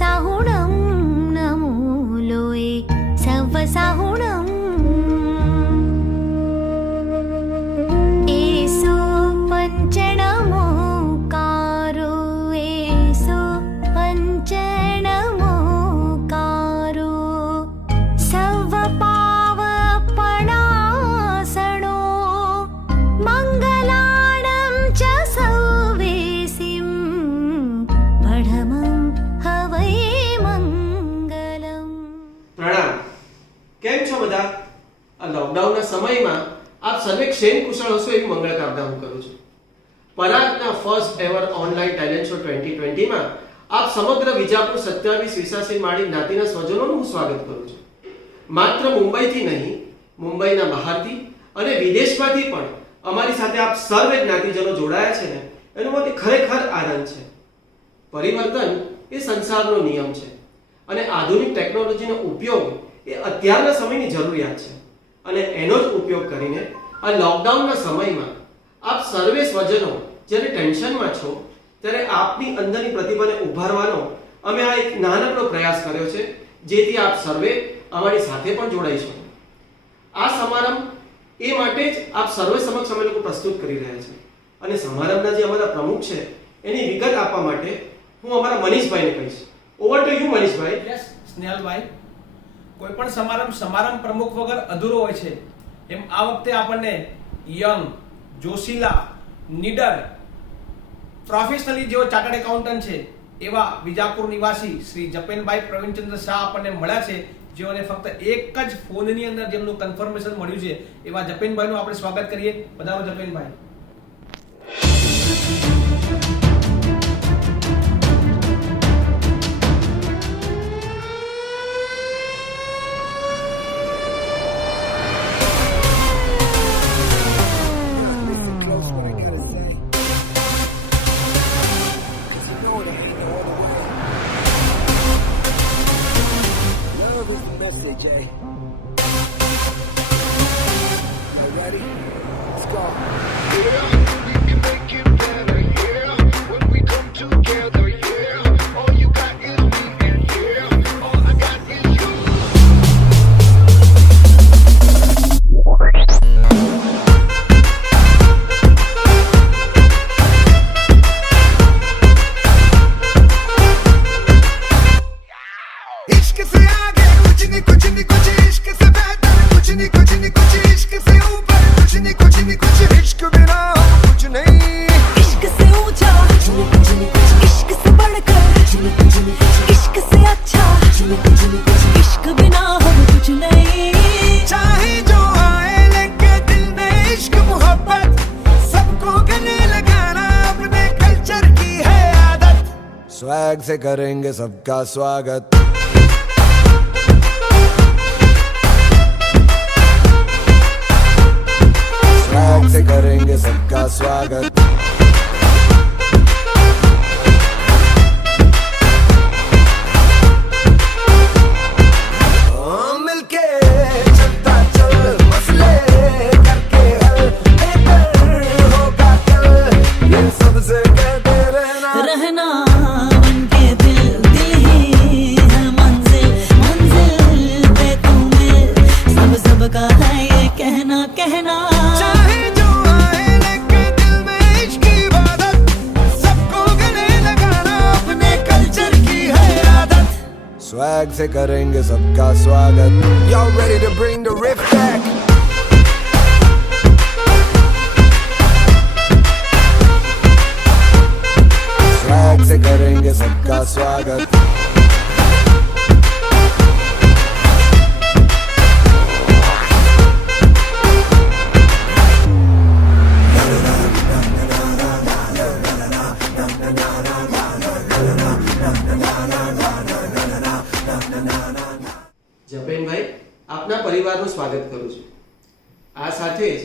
सवसाहुणं नमूलोए सवसाहुणं एसो पञ्चनमोकारो एसो पञ्चनमोकारो सवपावपणासनो मङ्गलाणं च सौवेसिं पढमं हवै मङ्गलम्। પ્રણામ. કેમ છો બધા? આ લોકડાઉનના સમયમાં આપ સર્વે ક્ષેમ કુશળ હશો એવી મંગળ કામના હું કરું છું. પરાગના first ever online talent show 2020 માં આપ સમગ્ર વિજાપુર 27 વિસાસી માળી જ્ઞાતિના સ્વજનોનું હું સ્વાગત કરું છું. માત્ર મુંબઈથી નહીં, મુંબઈના બહારથી અને વિદેશમાંથી પણ અમારી સાથે આપ સર્વે જ્ઞાતિજનો જોડાયા છે ને એનો મને ખરેખર આનંદ છે. પરિવર્તન એ સંસારનો નિયમ છે અને આધુનિક ટેકનોલોજીનો ઉપયોગ એ અત્યારના સમયની જરૂરિયાત છે અને એનો જ ઉપયોગ કરીને આ લોકડાઉનના સમયમાં આપ સર્વે સ્વજનો જ્યારે ટેન્શનમાં છો ત્યારે આપની અંદરની પ્રતિભાને ઉભારવાનો અમે આ એક નાનકડો પ્રયાસ કર્યો છે, જેથી આપ સર્વે અમારી સાથે પણ જોડાઈ શકો. આ સમારંભ એ માટે જ આપ સર્વે સમક્ષ અમે લોકો પ્રસ્તુત કરી રહ્યા છે અને સમારંભના જે અમારા પ્રમુખ છે એની વિગત આપવા માટે હું અમારા મનીષભાઈને કહીશ. Over to you Manishbhai. Yes Snehalbhai, કોઈ પણ સમારંભ પ્રમુખ વગર અધૂરો હોય છે. એમ આ વખતે આપણને યંગ, જોશીલા, નીડર, પ્રોફેશનલી જેઓ ચાર્ટર્ડ એકાઉન્ટન્ટ છે એવા વિજાપુર નિવાસી શ્રી જપેનભાઈ પ્રવીણચંદ્ર શાહ આપણને મળ્યા છે, જેઓને ફક્ત એક જ ફોનની અંદર જેમનું કન્ફર્મેશન મળ્યું છે. એવા જપેનભાઈનું આપણે સ્વાગત કરીએ. પધારો જપેનભાઈ. Jay. You ready? Let's go. Yeah, we can make it better, yeah. When we come together, yeah. All you got is me, and yeah, all I got is you. इश्क से आगे कुछ नहीं कुछ इश्क से बेहतर कुछ नहीं कुछ इश्क से ऊपर कुछ नहीं कुछ इश्क बिना हम कुछ नहीं. इश्क से ऊंचा इश्क से बढ़कर इश्क से अच्छा इश्क बिना हम कुछ नहीं. चाहे जो आए लेके दिल में इश्क मोहब्बत सबको गले लगाना अपने कल्चर की है आदत. स्वैग से करेंगे सबका स्वागत. स्वैग से करेंगे सबका स्वागत. मिलके चलता चल मसले करके हल बेहतर होगा कल ये सबसे कहते रहना. रहना उनके दिल दिल ही है मंजिल मंजिल पे तुम्हें सब का है ये कहना कहना. चाहे जो आए लेके दिल में इश्क की इबादत सबको गले लगाना अपने कल्चर की है आदत. स्वैग से करेंगे सबका स्वागत. Y'all ready to bring the riff back? Swag से करेंगे सबका स्वागत. જપેનભાઈ, આપના પરિવારનું સ્વાગત કરું છું. આ સાથે જ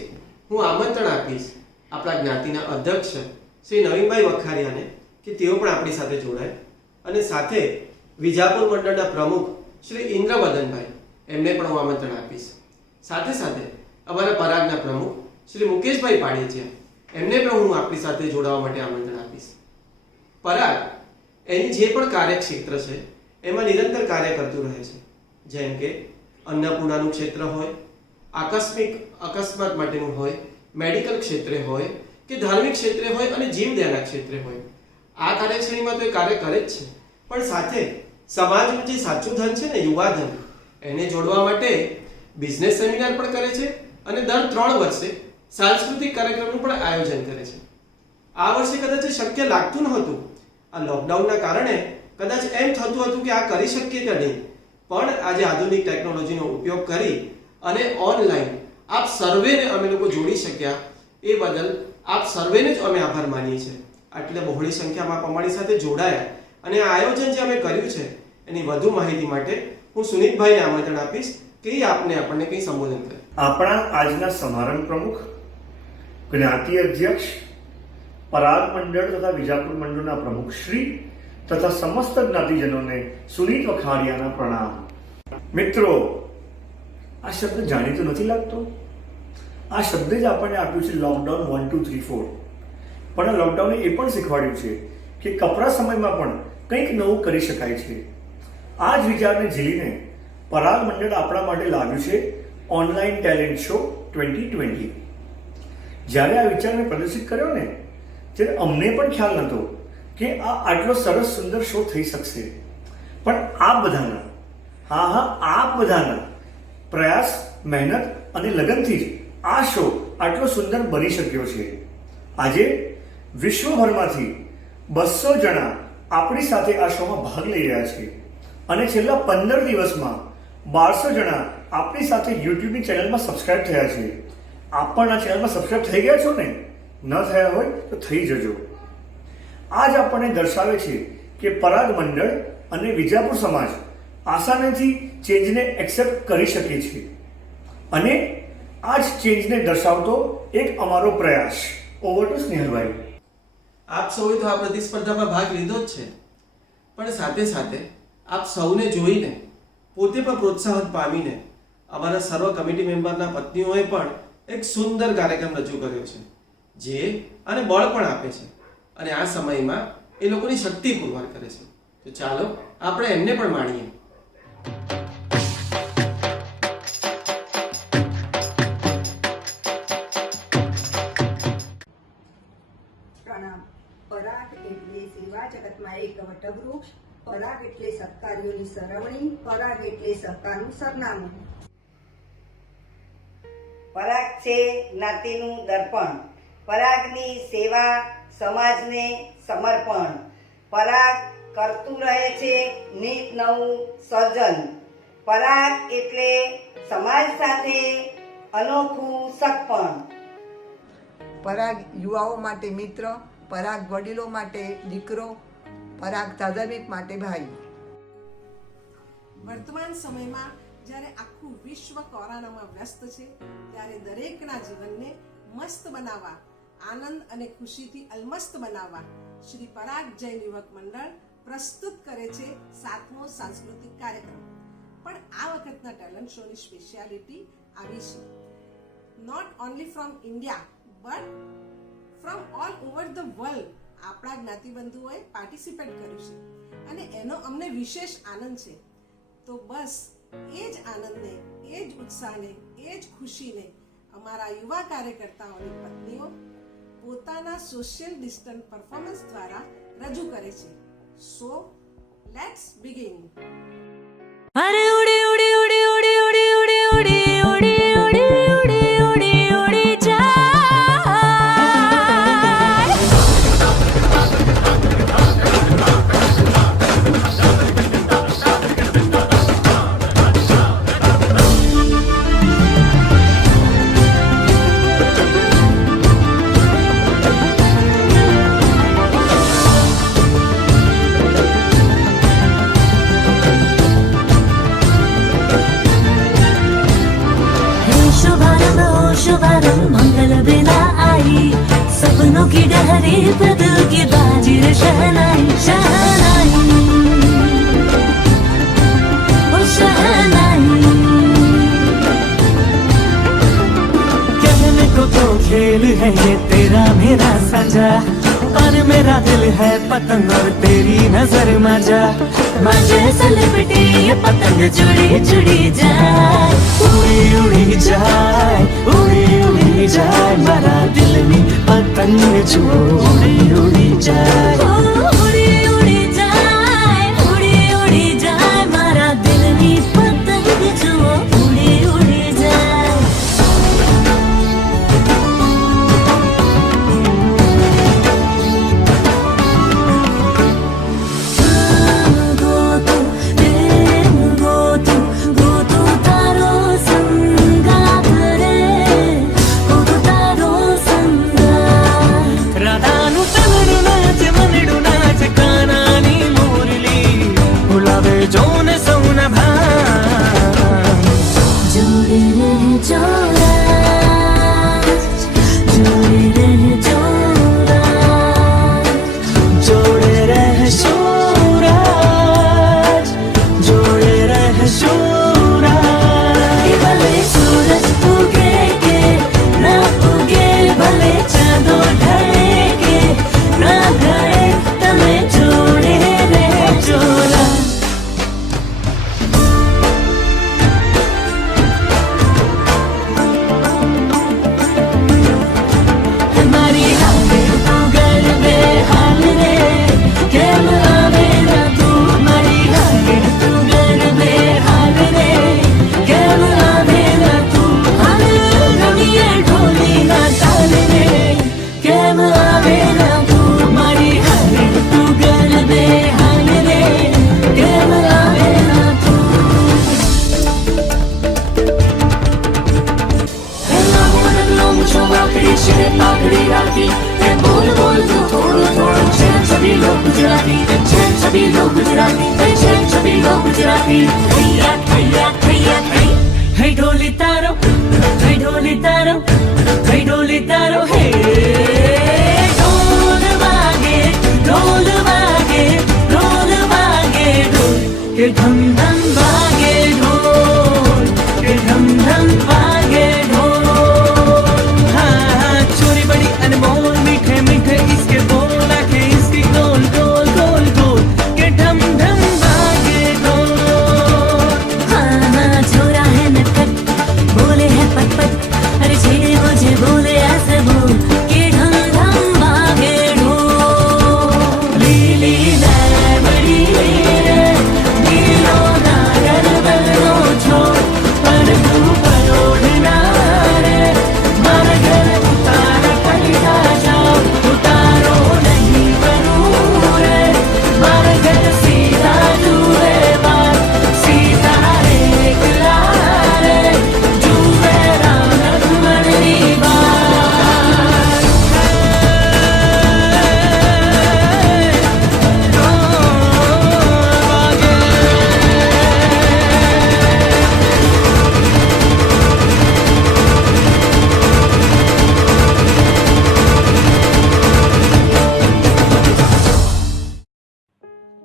હું આમંત્રણ આપીશ આપણા જ્ઞાતિના અધ્યક્ષ શ્રી નવીનભાઈ વખારિયાને કે તેઓ પણ આપણી સાથે જોડાય અને સાથે વિજાપુર મંડળના પ્રમુખ શ્રી ઇન્દ્રવદનભાઈ એમને પણ હું આમંત્રણ આપીશ. સાથે સાથે અમારા પરાગના પ્રમુખ શ્રી મુકેશભાઈ પાડેચિયા એમને પણ હું આપણી સાથે જોડાવા માટે આમંત્રણ આપીશ. પરાગ એની જે પણ કાર્યક્ષેત્ર છે એમાં નિરંતર કાર્ય કરતું રહે છે. જેમ કે અન્નપૂર્ણાનું ક્ષેત્ર હોય, અકસ્માત માટેનું હોય, મેડિકલ ક્ષેત્રે હોય કે ધાર્મિક ક્ષેત્રે હોય અને જીવદયાના ક્ષેત્રે હોય. આ કાર્યશ્રેણીમાં તો એ કાર્ય કરે જ છે, પણ સાથે સમાજનું જે સાચું ધન છે ને, યુવા ધન, એને જોડવા માટે બિઝનેસ સેમિનાર પણ કરે છે અને દર 3 વર્ષે સાંસ્કૃતિક કાર્યક્રમનું પણ આયોજન કરે છે. આ વર્ષે કદાચ શક્ય લાગતું નહોતું. આ લોકડાઉનના કારણે કદાચ એમ થતું હતું કે આ કરી શકીએ કે નહીં, પણ આજે આધુનિક ટેકનોલોજીનો ઉપયોગ કરી અને ઓનલાઈન આપ સર્વેને અમે લોકો જોડી શક્યા. એ બદલ આપ સર્વેને જ અમે આભાર માનીએ છીએ. આટલે બહોળી સંખ્યામાં આપ અમારી સાથે જોડાયા અને આ આયોજન જે અમે કર્યું છે એની વધુ માહિતી માટે હું સુનિતભાઈને આમંત્રણ આપીશ કે આપણને કંઈ સંબોધન કરે. આપણા આજના સમારંભ પ્રમુખ, જ્ઞાતિ અધ્યક્ષ, પરાગ મંડળ તથા વિજાપુર મંડળના પ્રમુખ શ્રી તથા સમસ્ત જ્ઞાતિજનોને સુનીત વખાડિયાના પ્રણામ. મિત્રો, આ શબ્દ જાણીતો નથી લાગતો? આ શબ્દ જ આપણને આપ્યું છે લોકડાઉન 1, 2, 3, 4. પણ આ લોકડાઉને એ પણ શીખવાડ્યું છે કે કપરા સમયમાં પણ કંઈક નવું કરી શકાય છે. આ જ વિચારને ઝીલીને પરાગ મંડળ આપણા માટે લાવ્યું છે ઓનલાઈન ટેલેન્ટ શો 2020. જ્યારે આ વિચારને પ્રદર્શિત કર્યો ને, ત્યારે અમને પણ ખ્યાલ નહોતો કે આટલો સરસ સુંદર શો થઈ શકશે. પણ આપ બધાના પ્રયાસ, મહેનત અને લગનથી જ આ શો આટલો સુંદર બની શક્યો છે. આજે વિશ્વભરમાંથી 200 જણા આપણી સાથે આ શોમાં ભાગ લઈ રહ્યા છે અને છેલ્લા 15 દિવસમાં 1200 જણા આપણી સાથે યુટ્યુબની ચેનલમાં સબસ્ક્રાઇબ થયા છે. આપ પણ આ ચેનલમાં સબસ્ક્રાઇબ થઈ ગયા છો ને? ન થયા હોય તો થઈ જજો. આજ આપણને દર્શાવે છે કે પરાગ મંડળ અને વિજાપુર સમાજ આસાનીથી ચેન્જને એક્સેપ્ટ કરી શકે છે અને આ જ ચેન્જને દર્શાવતો એક અમારો પ્રયાસ. Over to Snehalbhai. આપ સૌએ તો આ પ્રતિસ્પર્ધામાં ભાગ લીધો જ છે, પણ સાથે સાથે આપ સૌને જોઈને પોતે પણ પ્રોત્સાહન પામીને અમારા સર્વ કમિટી મેમ્બરના પત્નીઓએ પણ એક સુંદર કાર્યક્રમ રજૂ કર્યો છે, જે આને બળ પણ આપે છે અને આ સમયમાં એ લોકોની શક્તિ પુરવાર કરે છે. તો ચાલો આપણે એમને પણ માણીએ. પ્રણામ. પરાગ એટલે સેવા જગતમાં એક વટવૃક્ષ, પરાગ એટલે સત્કાર્યોની સરવણી, પરાગ એટલે સહકારનું સરનામું. પરાગ છે જ્ઞાતિનું દર્પણ, પરાગની સેવા સમાજને સમર્પણ. પરાગ કરતું રહે છે નિત નવું સર્જન. પરાગ એટલે સમાજ સાથે અનોખું સગપણ. પરાગ યુવાઓ માટે મિત્ર, પરાગ વડીલો માટે દીકરો, પરાગ સાધવિક માટે ભાઈ. વર્તમાન સમયમાં જ્યારે આખું વિશ્વ કોરોનામાં વ્યસ્ત છે, ત્યારે દરેકના જીવનને મસ્ત બનાવવા, આનંદ અને ખુશીથી અલમસ્ત બનાવવા શ્રી પરાગ જૈન યુવક મંડળ પ્રસ્તુત કરે છે 7મો સાંસ્કૃતિક કાર્યક્રમ. પણ આ વખતના ટેલેન્ટ શોની સ્પેશિયાલિટી આવી છે. Not only from India but from all over the world આપણા જ્ઞાતિબંધુઓએ પાર્ટિસિપેટ કર્યું છે અને એનો અમને વિશેષ આનંદ છે. તો બસ એ જ આનંદને, એ જ ઉત્સાહને, એ જ ખુશીને અમારા યુવા કાર્યકર્તાઓની પત્નીઓ પોતાના સોશિયલ ડિસ્ટન્સ પરફોર્મન્સ દ્વારા રજૂ કરે છે. So let's begin. अरे उड़ी उड़ी उड़ी उड़ी उड़ी उड़ी उड़ी उड़ी उड़ी उड़ी उड़ी उड़ी जाए. शुभारंभ मंगल बेला आई, सपनों की डहरी पे दिल की बाजी शहनाई शहनाई ओ शहनाई. कहने को तो खेल है ये तेरा मेरा सजा, पर मेरा दिल है पतंग और तेरी नजर मजा जैसा लिपटे ये पतंग जुड़ी जुड़ी जाए उड़ी उड़ी जाए उड़ी उड़ी जाए मारा दिल में पतंग जो उड़ी उड़ी जाए उड़ी उड़ी जाए उड़ी उड़ी जाए मारा दिल में पतंग जो उड़ी उड़ी जाए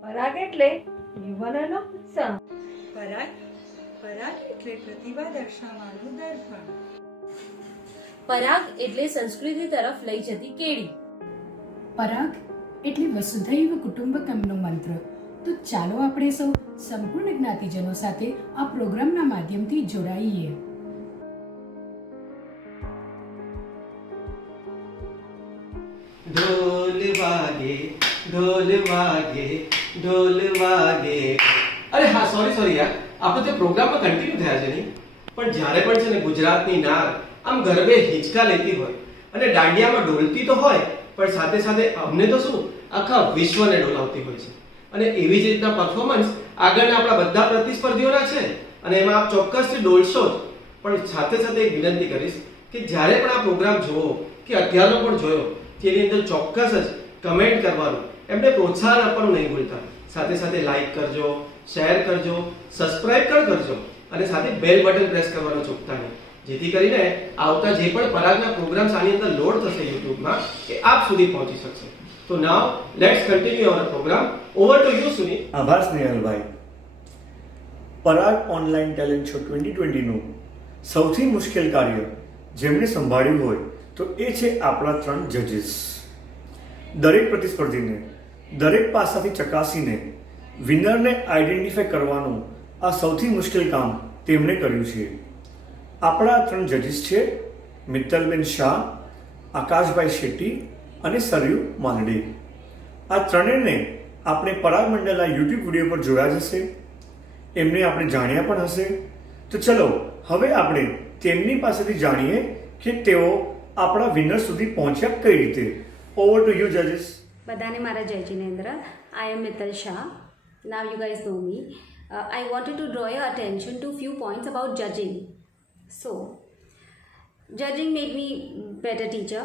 પરાગ એટલે યુવાનોનો ઉત્સાહ. પરાગ એટલે પ્રતિભા દર્શાવવાનું દર્પણ. પરાગ એટલે સંસ્કૃતિ તરફ લઈ જતી કેડી. પરાગ એટલે વસુધૈવ કુટુંબકમનો મંત્ર. તો ચાલો આપણે સૌ સંપૂર્ણ જ્ઞાતિજનો સાથે આ પ્રોગ્રામના માધ્યમથી જોડાઈએ. ઢોલ વાગે ઢોલ વાગે ઢોલ વાગે. અરે હા, સોરી યાર, આપણે તે પ્રોગ્રામમાં કન્ટિન્યુ થયા છે નહીં, પણ જ્યારે પણ છે ને ગુજરાતની નાર આમ ગરબે હિંચકા લેતી હોય અને દાંડિયામાં ડોલતી તો હોય, પણ સાથે સાથે અમને તો શું આખા વિશ્વને ડોલાવતી હોય છે. અને એવી જ રીતના પરફોર્મન્સ આગળના આપણા બધા પ્રતિસ્પર્ધીઓના છે અને એમાં આપ ચોક્કસથી ડોલશો જ. પણ સાથે સાથે એક વિનંતી કરીશ કે જ્યારે પણ આ પ્રોગ્રામ જોવો કે અત્યારનો પણ જોયો, તેની અંદર ચોક્કસ જ કમેન્ટ કરવાનું, એમને પ્રોત્સાહન આપવાનું નહીં ભૂલતા. સાથે સાથે લાઈક કરજો, શેર કરજો, સબસ્ક્રાઇબ પણ કરજો અને સાથે બેલ બટન પ્રેસ કરવાનું ચૂકતા નહીં, જેથી કરીને આવતા જે પણ પરાગના પ્રોગ્રામ્સ આની અંદર લોડ થશે યુટ્યુબમાં એ આપ સુધી પહોંચી શકશે. તો now let's continue our program. Over to you Sunil. આભાર સ્નેહલભાઈ. પરાગ ઓનલાઈન ટેલેન્ટ શો 2020 નું સૌથી મુશ્કેલ કાર્ય જેમણે સંભાળ્યું હોય તો એ છે આપણા 3 જજીસ. દરેક પ્રતિસ્પર્ધીને દરેક પાસાથી ચકાસીને વિનરને આઈડેન્ટિફાય કરવાનું આ સૌથી મુશ્કેલ કામ તેમણે કર્યું છે. આપણા 3 જજીસ છે, મિત્તલબેન શાહ, આકાશભાઈ શેટ્ટી અને સરયુ માંડે. આ ત્રણેયને આપણે પરાગ મંડળના યુટ્યુબ વિડીયો પર જોયા જ હશે, એમને આપણે જાણ્યા પણ હશે. તો ચલો હવે આપણે તેમની પાસેથી જાણીએ કે તેઓ આપણા વિનર સુધી પહોંચ્યા કઈ રીતે. ઓવર ટુ યુ જજીસ. બધાને મારા Jai Jinendra. I am Mittal Shah. Now you guys know me. I wanted to draw your attention to few points about judging. So, judging made me better teacher.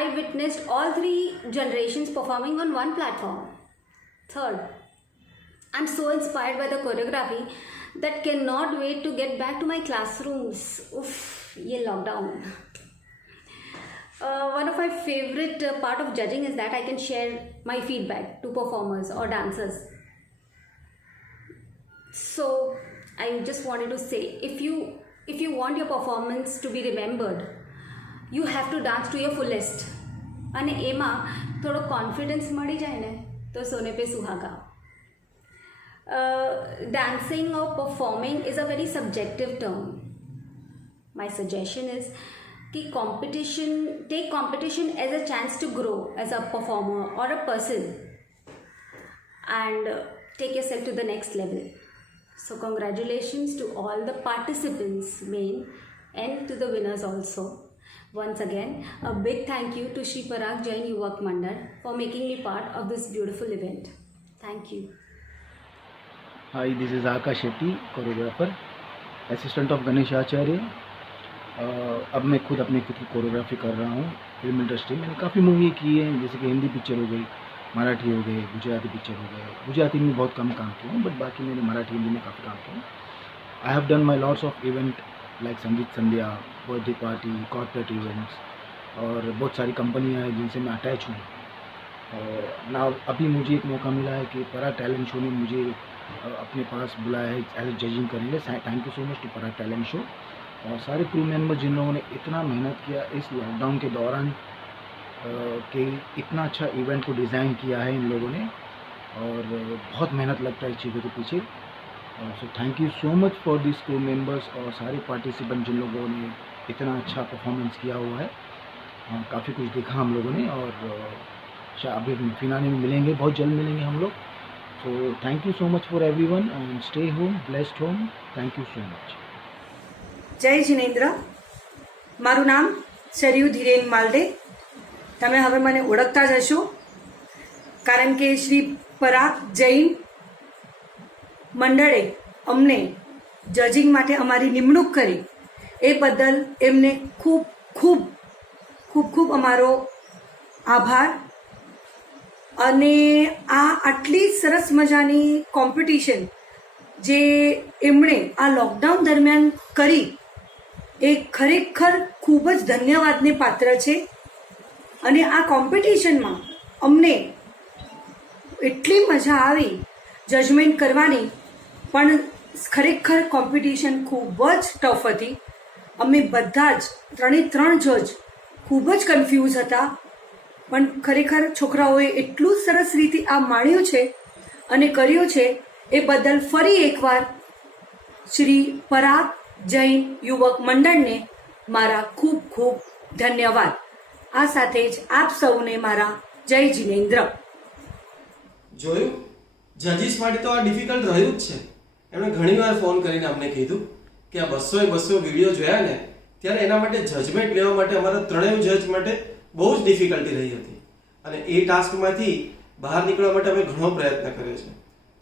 I witnessed all 3 generations performing on one platform. Third, I'm so inspired by the choreography that cannot wait to get back to my classrooms. Oof, ye lockdown. One of my favorite part of judging is that I can share my feedback to performers or dancers. So I just wanted to say, if you want your performance to be remembered, you have to dance to your fullest. અને એમાં થોડો confidence મળી જાય ને તો સોને pay સુહાગા. Dancing or performing is a very subjective term. My suggestion is कि take competition as a chance to grow as a performer or a person and take yourself to the next level. So congratulations to all the participants main and to the winners also. Once again, a big thank you to Shri Parag Jain Yuvak Mandal for making me part of this beautiful event. Thank you. Hi, this is Akash Shetty, choreographer, assistant of Ganesh Acharya. अब मैं खुद अपनी खुद की choreography कर रहा हूँ film industry. मैंने काफ़ी मूवी की है, जैसे कि हिंदी पिक्चर हो गई, मराठी हो गए, गुजराती पिक्चर हो गए. गुजराती में बहुत कम काम किया हूँ, बट बाकी मैंने मराठी हिंदी में काफ़ी काम किया. I have done my lots of event like संगीत संध्या, बर्थडे पार्टी, कॉर्पोरेट इवेंट्स और बहुत सारी कंपनियाँ हैं जिनसे मैं अटैच हूँ. और ना अभी मुझे एक मौका मिला है कि पराग टैलेंट शो ने मुझे अपने पास बुलाया है एज ए जजिंग करने के लिए. Thank you so much to Parag talent show और सारे क्रू मेंबर जिन लोगों ने इतना मेहनत किया इस लॉकडाउन के दौरान कि इतना अच्छा इवेंट को डिज़ाइन किया है इन लोगों ने. और बहुत मेहनत लगता है इस चीज़ों के पीछे. So thank you so much for this crew members और सारे पार्टिसिपेंट जिन लोगों ने इतना अच्छा परफॉर्मेंस किया हुआ है. काफ़ी कुछ देखा हम लोगों ने और अभी फिनाले में मिलेंगे, बहुत जल्द मिलेंगे हम लोग. So thank you so much for everyone and stay home, blessed home. Thank you so much. જય જિનેન્દ્ર. મારું નામ સરયુ ધીરેન માલડે. તમે હવે મને ઓળખતા જ હશો કારણ કે શ્રી પરાગ જૈન મંડળે અમને જજિંગ માટે અમારી નિમણૂક કરી એ બદલ એમને ખૂબ ખૂબ ખૂબ ખૂબ અમારો આભાર. અને આ આટલી સરસ મજાની કોમ્પિટિશન જે એમણે આ લોકડાઉન દરમિયાન કરી એ ખરેખર ખૂબ જ ધન્યવાદને પાત્ર છે. અને આ કોમ્પિટિશનમાં અમને એટલી મજા આવી જજમેન્ટ કરવાની, પણ ખરેખર કોમ્પિટિશન ખૂબ જ ટફ હતી. અમે બધા જ 3 જજ ખૂબ જ કન્ફ્યુઝ હતા, પણ ખરેખર છોકરાઓએ એટલું સરસ રીતે આ માણ્યું છે અને કર્યું છે એ બદલ ફરી એકવાર શ્રી પરાગ જૈન યુવક મંડળને મારા ખૂબ ખૂબ ધન્યવાદ. આ સાથે જ આપ સૌને મારા જય જિનેન્દ્ર. જોયું, જજીસ માટે તો આ ડિફિકલ્ટ રહ્યું જ છે. એમણે ઘણીવાર ફોન કરીને અમને કીધું કે આ 200 વિડીયો જોયા ને ત્યારે એના માટે જજમેન્ટ લેવા માટે અમારા 3 જજ માટે બહુ જ ડિફિકલ્ટી રહી હતી. અને એ ટાસ્કમાંથી બહાર નીકળવા માટે અમે ઘણો પ્રયત્ન કર્યો છે.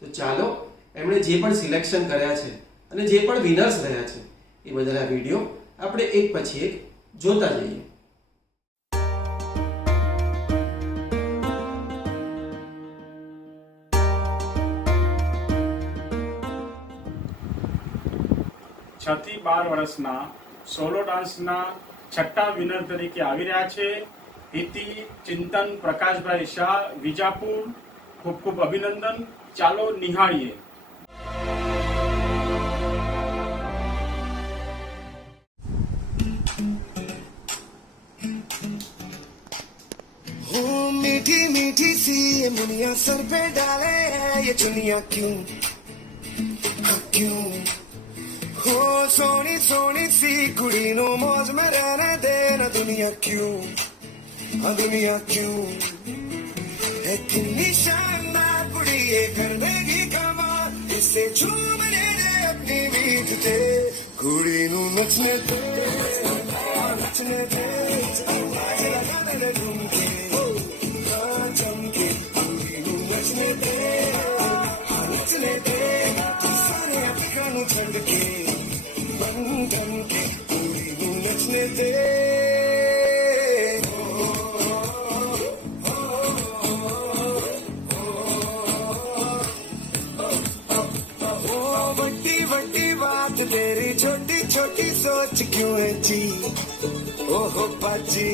તો ચાલો એમણે જે પણ સિલેક્શન કર્યા છે અને જે પણ વિનર્સ રહ્યા છે એ બધાના વિડીયો આપણે એક પછી એક જોતા જઈએ. છથી 12 વર્ષના સોલો ડાન્સના 6ઠ્ઠા વિનર તરીકે આવી રહ્યા છે હિતિ ચિંતન પ્રકાશભાઈ શાહ, વિજાપુર. ખૂબ ખૂબ અભિનંદન. ચાલો નિહાળીએ. मीठी मीठी मुनिया सर पे डाले है ये चुनिया क्यों, हाँ क्यों? हो सोनी सोनी सी कुड़ी नो मौज में रहने देना दुनिया क्यों, हाँ दुनिया क्यों? है कितनी शानदार कुड़ी ये कर देगी कमाल, इससे झूम ले दे अपनी बीच ते कुड़ी नु नचने दे, नचने दे, आवाज लगा दे झूम के, हाँ चमके कुड़ी नु नचने दे, हाँ नचने दे, सारे अटका नु छड़ के बन बन के कुड़ी नु नचने दे। तेरी छोटी छोटी सोच क्यों है जी, ओहो पाजी,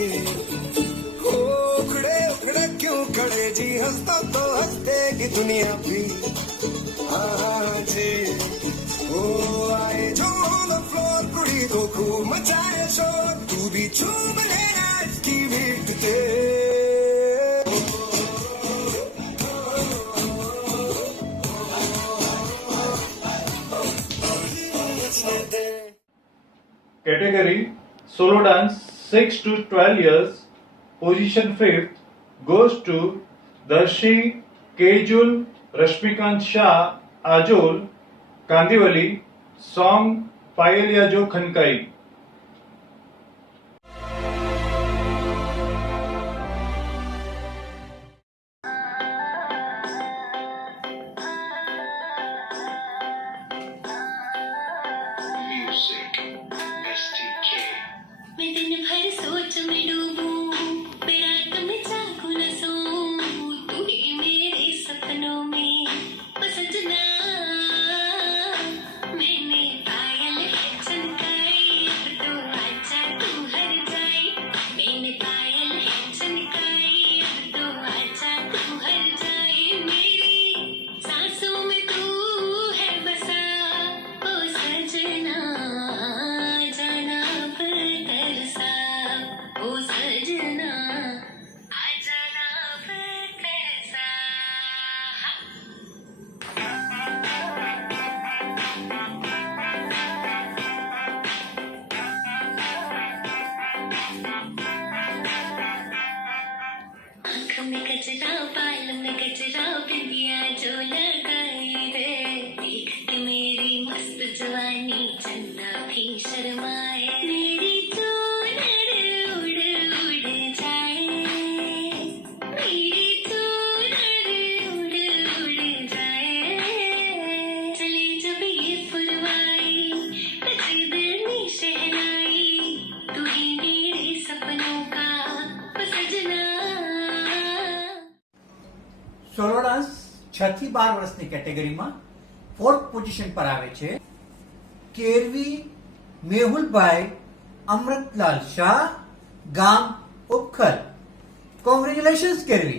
ओ उखड़े उखड़े क्यों खड़े जी, हंसता तो हंसते की दुनिया भी, हाँ जी, ओ आए जो ऑन द फ्लोर कुड़ी को खूब मचाए शोर, तू भी चूम ले आज की बीट ते। Category Solo Dance 6 to 12 years. Position 5th goes to Darshi Kejul Rashmikant Shah Ajol Kandivali. Song Payaliya Jo Khankai. मैं दिन भर सोच में डूबूं, मैं रात में जागूं न सोऊं, तू ही मेरे सपनों में ओ सजना। मैंने पायल है चमकाई, अब तो आजा तू हर जाए। मैंने पायल है चमकाई, अब तो आजा तू हर जाए। मेरी सांसों में तू है बसा ओ सजना, जाना बरसा ओ सजना, आ जाना बरसा। आँख में गजरा, बाल में गजरा, बिंदिया जो लगाई रे, देख के मेरी मस्त जवानी चंदा भी शर्माए। मेरी चूनर उड़ उड़ जाए, मेरी चूनर उड़ उड़ जाए। चले जब ये पुरवाई, नचे दिल में शहनाई, तू ही मेरे सपनों का ओ सजना। સોલો ડાન્સ 6 થી 12 વર્ષની કેટેગરીમાં 4th પોઝિશન પર આવે છે કેરવી મેહુલભાઈ અમૃતલાલ શાહ, ગામ ઉપખર. Congratulations કેરવી.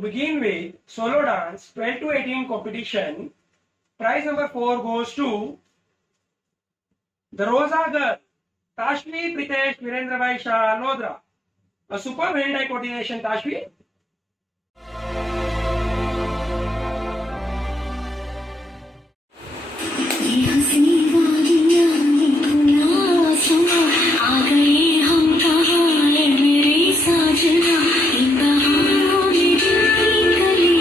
begin with solo dance 12 to 18 competition. Prize number 4 goes to Daroza Gar, Tashvi Pritesh Virendra Bhai Shah Lodra. A superb hand-eye coordination, Tashvi. आ गए हम कहाँ है मेरे साजना, इन बहारों में दिल की गली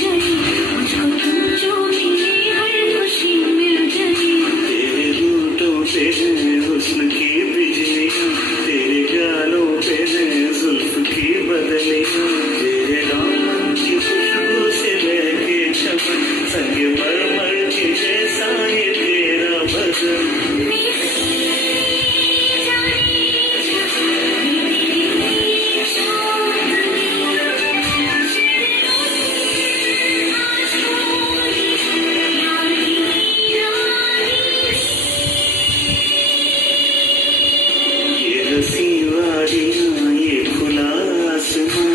जली, मुझको तुम जो मिले हर खुशी मिल जली। तेरे रूठों पे है हुस्न की बिजलियां, तेरे गालों पे है जुल्फ की बदलियां, तेरे दामन की खुशबू से महके चमन, संग मरमर के जैसा ये तेरा बदन। ये हंसी वादियां, ये खुला आसमां,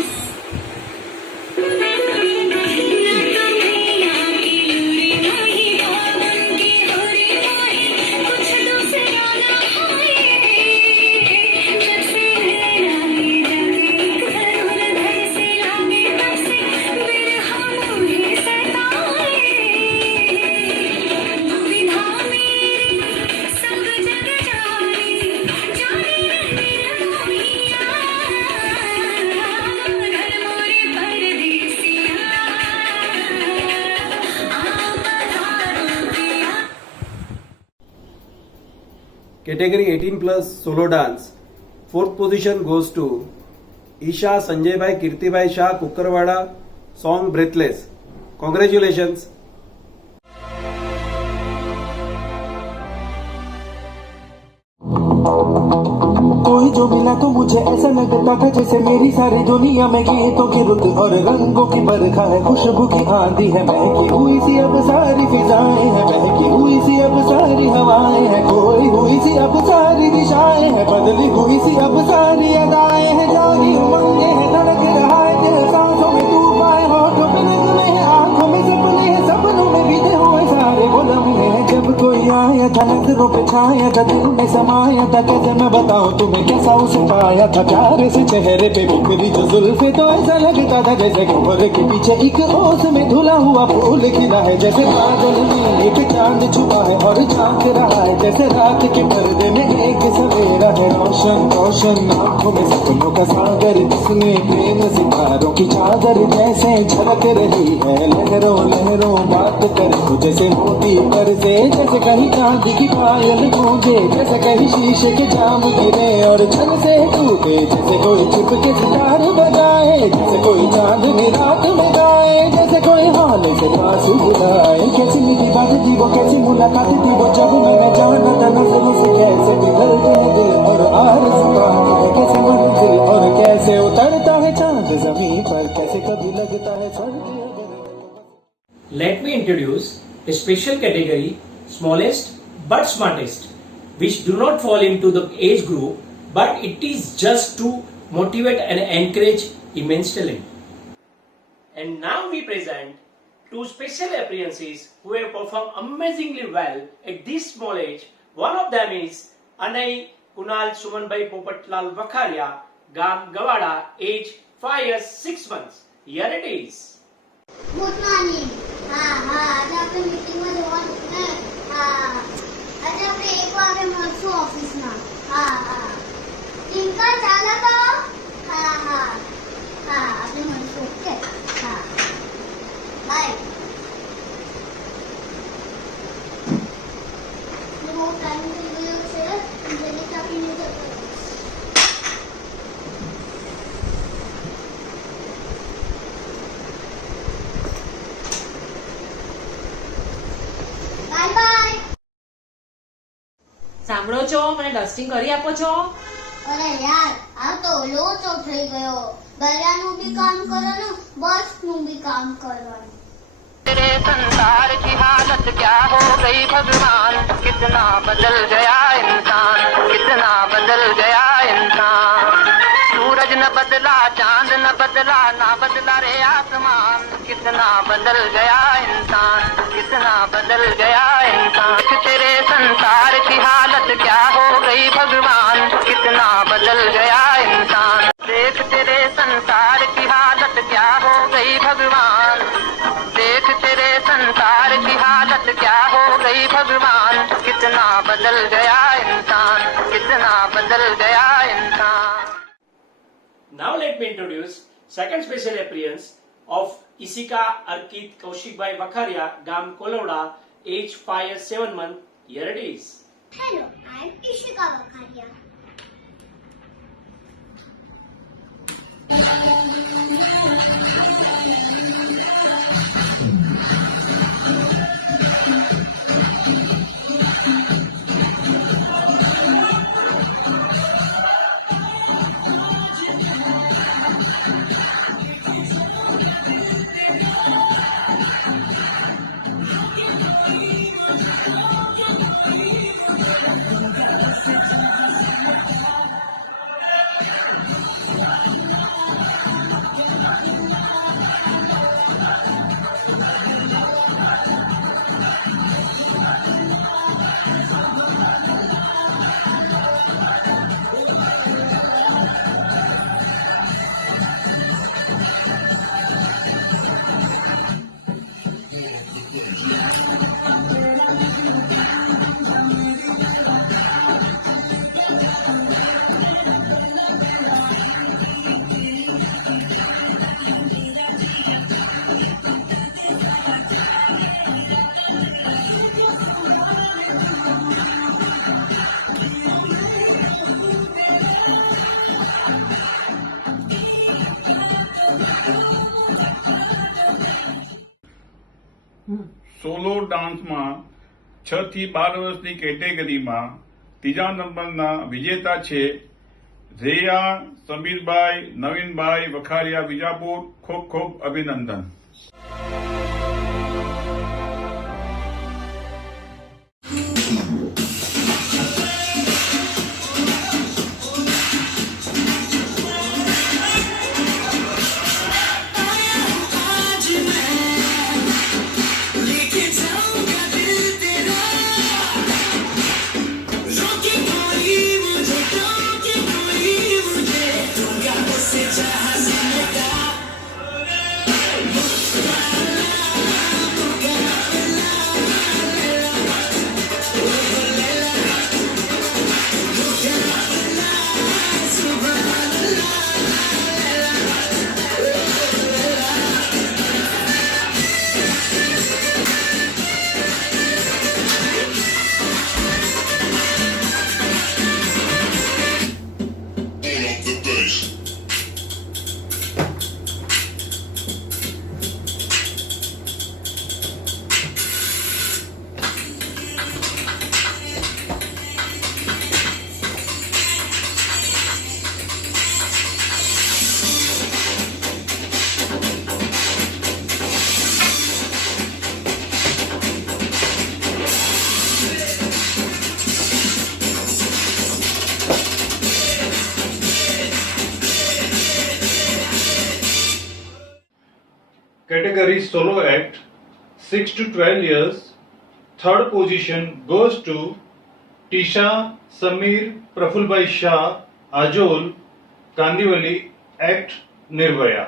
Category 18+ solo dance. 4th position goes to Isha Sanjay Bhai Kirti Bhai Shah Kukarwada, song Breathless. Congratulations. कोई जो मिला तो मुझे ऐसा लगता था जैसे मेरी सारी दुनिया में गीतों की रुत और रंगों की बरखा है, खुशबू की आंधी है, महकी हुई सी अब सारी फिजाएं हैं, महकी हुई सी अब सारी हवाएं हैं, खोई हुई सी अब सारी दिशाएं हैं, बदली हुई सी अब सारी अदाएं हैं, जागी उमंगे हैं, धड़क रहा है दिल, सांसों में तूफान है, होठों पे नगमे हैं, आंखों में सपने हैं, सपनों में बीते हुए सारे वो लम्हे हैं, जब कोई आया था नजरों पे छाया था, दिल में समाया था, कैसे मैं बताऊं तुम्हें कैसा उसे पाया था, प्यारे से चेहरे पे बिखरी जो जुल्फे, तो ऐसा लगता था जैसे कमर के पीछे एक ओस में धुला हुआ फूल खिला है, जैसे बादल में एक चांद छुपा है और झांक रहा है, जैसे रात के पर्दे में एक सवेरा है, रोशन रोशन आंखों में सपनों का सागर, जिसमें प्रेम सितारों की चादर जैसे झलक रही है, लहरों लहरों बात करे तो जैसे मोती पर से, जैसे कहीं चांद की पायल गूंजे, जैसे कहीं शीशे के जाम गिरे और छल से टूटे, जैसे कोई छिप के सितार बजाए, जैसे कोई चांद की रात में गाए, जैसे कोई हाल से पास बुलाए, कैसी मिली बात थी वो, कैसी मुलाकात थी वो, जब मैंने जाना था नजरों से कैसे पिघलते हैं दिल और आरज़ पाता है, कैसे मंजिल और कैसे उतरता है चांद जमीन पर, कैसे कभी लगता है स्वर्ग। Let me introduce a special category, smallest but smartest, which do not fall into the age group, but it is just to motivate and encourage immense talent. And now we present two special appearances who have performed amazingly well at this small age. One of them is Anai Kunal Sumanbhai Popatlal Vakharia, Gam Gawada, age 5 years 6 months. Here it is. Good morning. आज આપણે મીટિંગમાં જવાનું ને। આજે આપણે 1 વાગે મળશું ઓફિસમાં। ટિંકલ ચાલો તો। આપણે મળશું ઓકે। બાય। બહુ ટાઈમ થઈ ગયો છે, જલ્દી કાપીને જતો રહીશ। સાંભળો છો, મને ડસ્ટિંગ કરી આપો છો? અરે યાર, આ તો લોચો થઈ ગયો। ઘરનું બી કામ કરવાનું, બસનું બી કામ કરવાનું। तेरे संसार की हालत क्या हो गई भगवान, कितना बदल गया इंसान, कितना बदल गया इंसान। सूरज न बदला, चांद न बदला, ना बदला रे आसमान, कितना बदल गया इंसान, कितना बदल गया इंसान। तेरे संसार की हालत क्या हो गई भगवान, कितना बदल गया इंसान। देख तेरे संसार की हालत क्या हो गई भगवान, देख तेरे संसार की हालत क्या हो गई भगवान, कितना बदल गया इंसान, कितना बदल गया इंसान। Now let me introduce second special appearance of Isika Arkit Kaushikbhai Vakharia, Gam Kolauda, age 5 years 7 months. Here it is. Hello, I am Ishika Vakharia. Solo ડાન્સમાં 6 થી 12 વર્ષની કેટેગરીમાં ત્રીજા નંબરના વિજેતા છે રેયા સમીરભાઈ નવીનભાઈ વખારિયા વિજાપુર. ખૂબ ખૂબ અભિનંદન. Category Solo Act 6 to 12 years. Third position goes to Tisha Samir Prafulbhai Shah, Ajol, Kandivali, Act Nirvaya.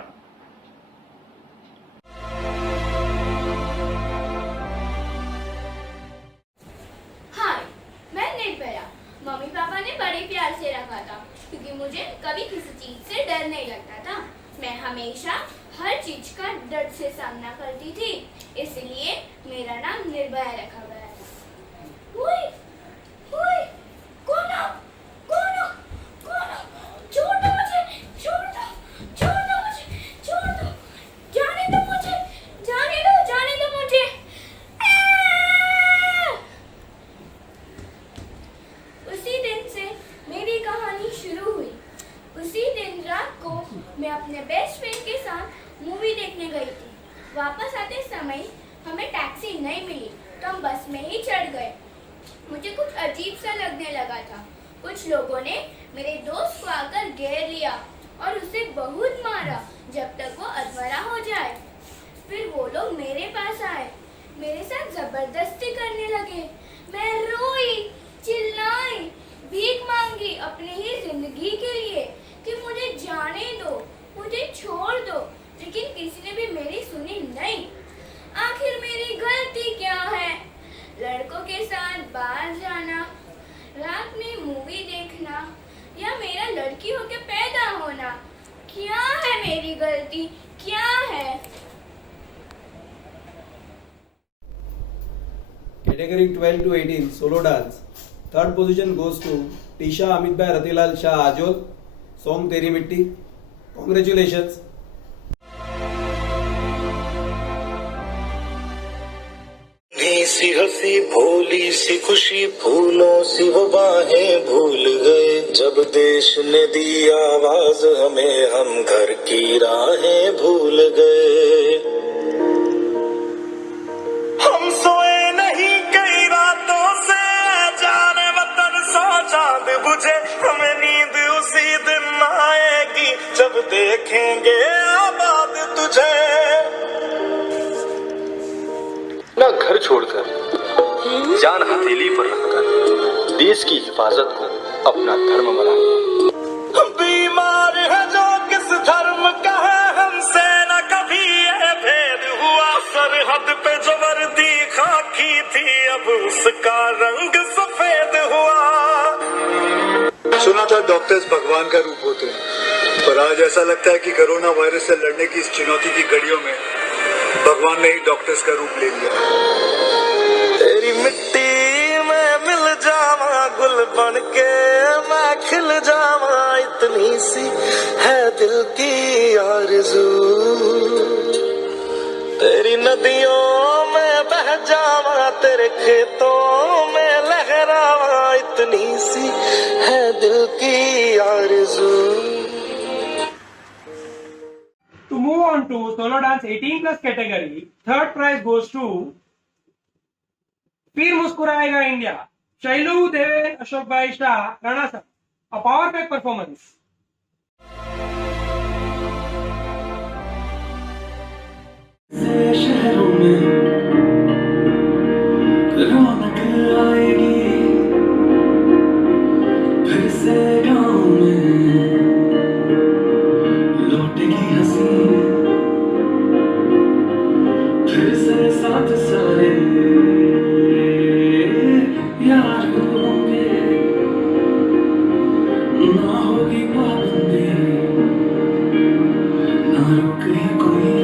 हाय, मैं निर्भया। मम्मी पापा ने बड़े प्यार से रखा था क्योंकि मुझे कभी किसी चीज से डर नहीं लगता था। मैं हमेशा हर चीज का डर से सामना करती थी, इसलिए मेरा नाम निर्भया रखा गया था। ओए, ओए, कौन हो? कौन हो? कौन हो? छोड़ दो मुझे, छोड़ दो, छोड़ दो मुझे, छोड़ दो, जाने दो मुझे, जाने दो मुझे। उसी दिन से मेरी कहानी शुरू हुई। उसी दिन रात को मैं अपने बेस्ट फ्रेंड के साथ मूवी देखने गई थी। वापस आते समय हमें टैक्सी नहीं मिली तो हम बस में ही चढ़ गए। मुझे कुछ अजीब सा लगने लगा था। कुछ लोगों ने मेरे दोस्त को आकर घेर लिया और उसे बहुत मारा जब तक वो अधमरा हो जाए। फिर वो लोग मेरे पास आए, मेरे साथ जबरदस्ती करने लगे। मैं रोई, चिल्लाई, भीख मांगी अपनी ही जिंदगी के लिए कि मुझे जाने दो, मुझे छोड़ दो, लेकिन किसी ने भी मेरी सुनी नहीं। आखिर मेरी गलती क्या है? लड़कों के साथ बाहर जाना, रात में मूवी देखना या मेरा लड़की होके पैदा होना, क्या है मेरी गलती, क्या है? Category 12 to 18 solo dance. Third position goes to Tisha Amit Bhai Ratilal Shah Ajol. Song Teri Mitti. Congratulations. सी हंसी भोली सी खुशी फूलों सी वो बाहें भूल गए जब देश ने दी आवाज हमें हम घर की राहें भूल गए हम सोए नहीं कई रातों से जाने वतन सा चांद बुझे हमें नींद उसी दिन आएगी जब देखेंगे आबाद तुझे ना घर छोड़कर जान हथेली पर रखकर देश की हिफाजत को अपना धर्म बनाए। बीमार है जो किस धर्म का है हमसे न कभी ये भेद हुआ सरहद पे जो वर्दी खाकी थी अब उसका रंग सफेद हुआ। सुना था डॉक्टर्स भगवान का रूप होते हैं पर आज ऐसा लगता है कि कोरोना वायरस से लड़ने की इस चुनौती की घड़ियों में भगवान ने ही डॉक्टर्स का रूप ले लिया। तेरी मिट्टी में मिल जावा गुल बन के मैं खिल जावा इतनी सी है दिल की आरज़ू तेरी नदियों में बह जावा तेरे खेतों में लहरावा इतनी सी है दिल की आरज़ू। To move on to solo dance 18 plus category, third prize goes to फिर मुस्कुराएगा इंडिया, शैलू देवेन अशोक भाई Shah Rana sir, a power pack performance. शहरों में रौनक आएगी फिर से गाँव में लौटेगी हंसी फिर से साथ सारे यार होंगे ना होगी पाबंदी ना रुके कोई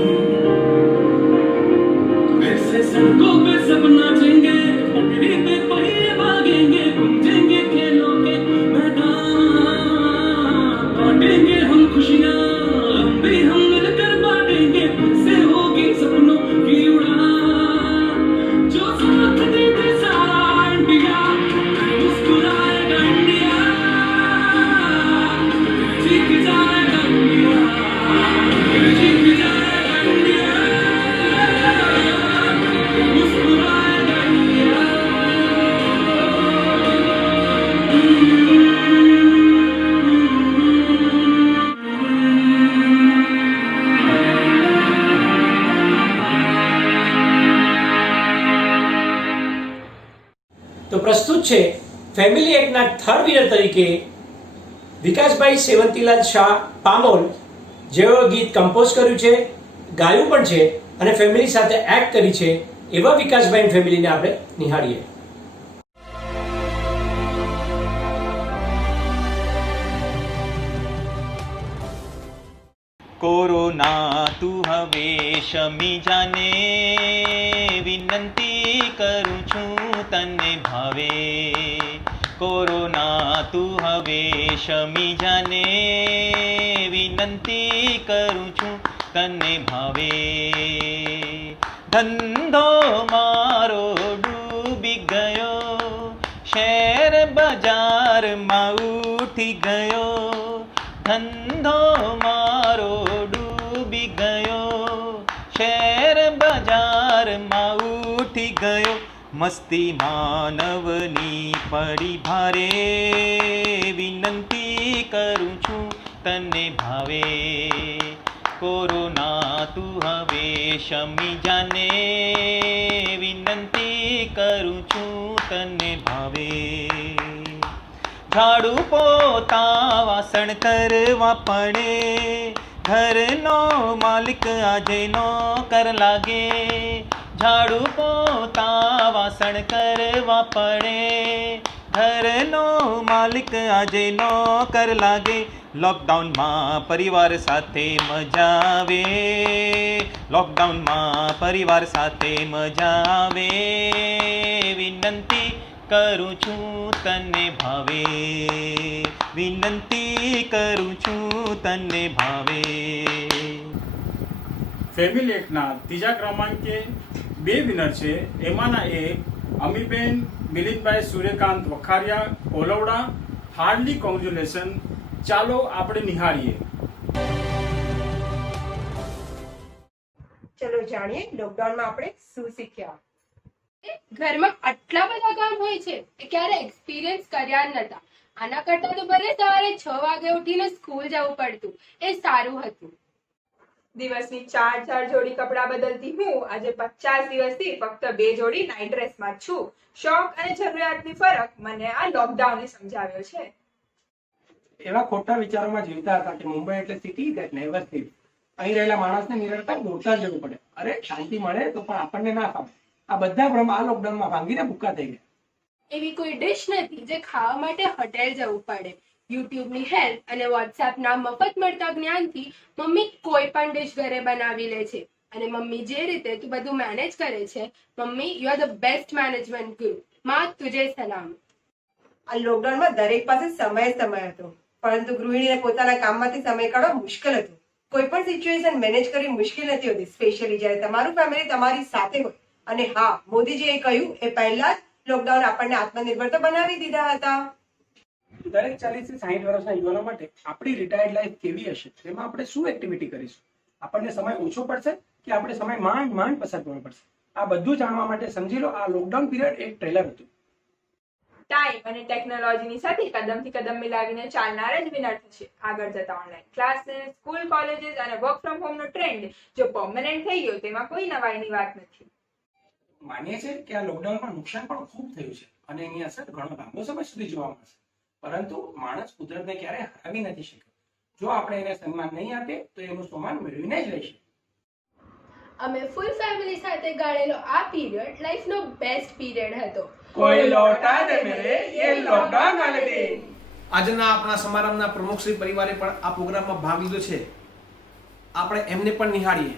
फिर से सड़कों पे सब नाचेंगे पटरी पे पहिए भागेंगे गूंजेंगे खेलों के मैदान बांटेंगे हम खुशियाँ हम भी हम मिलकर बांटेंगे फिर से होगी सपनों की उड़ान जो साथ देते सारा इंडिया मुस्कुराएगा इंडिया जीत जाएगा इंडिया जीत जाएगा इंडिया मुस्कुराएगा इंडिया। તો પ્રસ્તુત છે ફેમિલી એક્ટના થર્ડ વિનર તરીકે વિકાસભાઈ સેવંતીલાલ શાહ પામોલ જેઓ ગીત કમ્પોઝ કર્યું છે ગાયું પણ છે અને ફેમિલી સાથે એક્ટ કરી છે એવા વિકાસભાઈ ફેમિલીને આપણે નિહાળીએ. કોરોના તું હવે શમી જાને વિનંતી કરું છું તને ભાવે કોરોના તું હવે શમી જાને વિનંતી કરું છું તને ભાવે ધંધો મારો ડૂબી ગયો શેર બજારમાં ઉઠી ગયો ધંધો મારો ડૂબી ગયો શેર બજારમાં ઉઠી ગયો મસ્તી માનવની પડી ભારે વિનંતી કરું છું તને ભાવે કોરોના તું હવે શમી જાને વિનંતી કરું છું તને ભાવે ઝાડુ પોતા વાસણ કરવા પડે ઘરનો માલિક આજે નોકર લાગે ઝાડુ પોતા વાસણ કરવા પડે ઘરનો માલિક આજે નોકર લાગે લોકડાઉનમાં પરિવાર સાથે મજા આવે લોકડાઉનમાં પરિવાર સાથે મજા આવે વિનંતી કરું છું તને ભાવે વિનંતી કરું છું તને ભાવે ફેમિલી એકના ત્રીજા ક્રમાંકે 2 વિનર છે. એમાંના એક અમીબેન મિલિંદભાઈ સૂર્યકાંત વખારિયા ઓલવડા. Hardly congratulation. ચાલો આપણે નિહાળીએ. ચલો જાણીએ લોકડાઉનમાં આપણે શું શીખ્યા. ઘરમાં આટલા બધા કામ હોય છે એ ક્યારે એક્સપિરિયન્સ કર્યા જ નતા. આના કરતા તો ભલે સવારે 6 વાગે ઉઠીને સ્કૂલ જવું પડતું, એ સારું હતું. દિવસની 4 જોડી કપડાં બદલતી હું આજે 50 દિવસથી ફક્ત 2 જોડી નાઇટ ડ્રેસમાં જ છું. શોખ અને જરૂરિયાતની ફરક મને આ લોકડાઉને સમજાવ્યો છે. એવા ખોટા વિચારોમાં જીવતા હતા કે મુંબઈ એટલે સિટી દેટ નેવર સ્લીપ. અહીં રહેલા માણસને નિરંતર દોડતા જ જવું પડે. અરે શાંતિ મળે તો પણ આપણને ના ફાવે. આ બધા ભ્રમ આ લોકડાઉનમાં ભાંગીને ભૂક્કા થઈ ગયા. એવી કોઈ ડિશ નથી જે ખાવા માટે હોટેલ જવું પડે. યુટ્યુબની હેલ્પ અને વોટ્સએપના મફત મળતા જ્ઞાનથી મમ્મી કોઈ પણ ડિશ ઘરે બનાવી લે છે. અને મમ્મી જે રીતે તું બધું મેનેજ કરે છે, mummy you are the best management ગુરુ. માં તુજે સલામ. આ લોકડાઉનમાં દરેક પાસે સમય હતો, પરંતુ ગૃહિણીને પોતાના કામમાંથી સમય કાઢવો મુશ્કેલ હતું. કોઈ પણ સિચ્યુએશન મેનેજ કરવી મુશ્કેલ નથી હોતી, સ્પેશિયલી જ્યારે તમારું ફેમિલી તમારી સાથે હોય. અને હા, મોદીજીએ કહ્યું એ પહેલા જ લોકડાઉન આપણને આત્મનિર્ભર તો બનાવી દીધા હતા. દરેક 40 થી 60 વર્ષના યુવાનો માટે આપણી રિટાયર્ડ લાઈફ કેવી હશે, તેમાં આપણે શું એક્ટિવિટી કરીશું, આપણને સમય ઓછો પડશે કે આપણે સમય માંડ પસાર કરવો પડશે, આ બધું જાણવા માટે સમજી લો આ લોકડાઉન પીરિયડ એક ટ્રેલર હતું. ટાઈમ અને ટેકનોલોજીની સાથે કદમથી કદમ મિલાવીને ચાલનાર જ વિનર થશે. આગળ જતા ઓનલાઈન ક્લાસીસ, સ્કૂલ, કોલેજીસ અને વર્ક ફ્રોમ હોમનો ટ્રેન્ડ જો પરમેનન્ટ થઈ ગયો તેમાં કોઈ નવાઈની વાત નથી. માનીએ છીએ કે આ લોકડાઉનમાં નુકસાન પણ ખૂબ થયું છે અને એની અસર ઘણો લાંબો સમય સુધી જોવા મળશે, પરંતુ માણસ કુદરતને ક્યારે હરાવી નથી શક્યો. જો આપણે એને સન્માન નહીં આપીએ તો એનું સન્માન મેળવીને જ લઈશું. અમે ફૂલ ફેમિલી સાથે ગાળેલો આ પીરિયડ લાઈફનો બેસ્ટ પીરિયડ હતો. કોઈ લૌટા દે મેરે યે લોકડાઉન વાલે દિન. આજના આપણા સમારંભના પ્રમુખ શ્રી પરિવારે પણ આ પ્રોગ્રામમાં ભાગ લીધો છે. આપણે એમને પણ નિહાળીએ.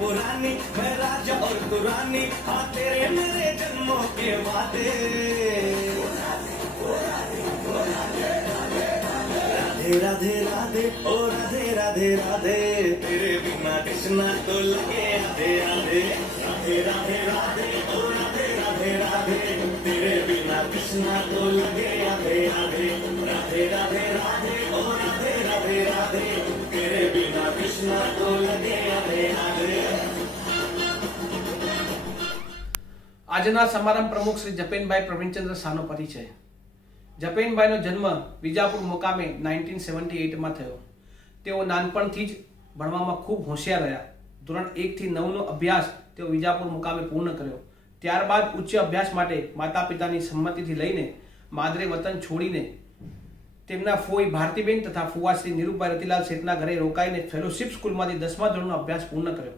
वो रानी मैं राजा और तू रानी हाँ तेरे मेरे जन्मों के वादे राधे राधे राधे ओ राधे राधे राधे तेरे बिना कृष्णा तो लगे राधे राधे राधे राधे राधे ओ राधे राधे राधे तेरे बिना कृष्णा तो लगे राधे राधे राधे राधे राधे ओ राधे राधे राधे तेरे बिना कृष्णा तो लगे राधे राधे. આજના સમારંભ પ્રમુખ શ્રી જપેનભાઈ પ્રવીણચંદ્ર સાનોપતિ છે. જપેનભાઈનો જન્મ વિજાપુર મુકામે 1978માં થયો. તેઓ નાનપણથી જ ભણવામાં ખૂબ હોશિયાર રહ્યા. ધોરણ 1 થી 9નો અભ્યાસ તેઓ વિજાપુર મુકામે પૂર્ણ કર્યો. ત્યારબાદ ઉચ્ચ અભ્યાસ માટે માતા પિતાની સંમતિથી લઈને માદરે વતન છોડીને તેમના ફોઈ ભારતીબેન તથા ફુવા શ્રી નિરૂપભાઈ રતિલાલ શેઠના ઘરે રોકાઈને ફેલોશિપ સ્કૂલમાંથી 10મા ધોરણનો અભ્યાસ પૂર્ણ કર્યો.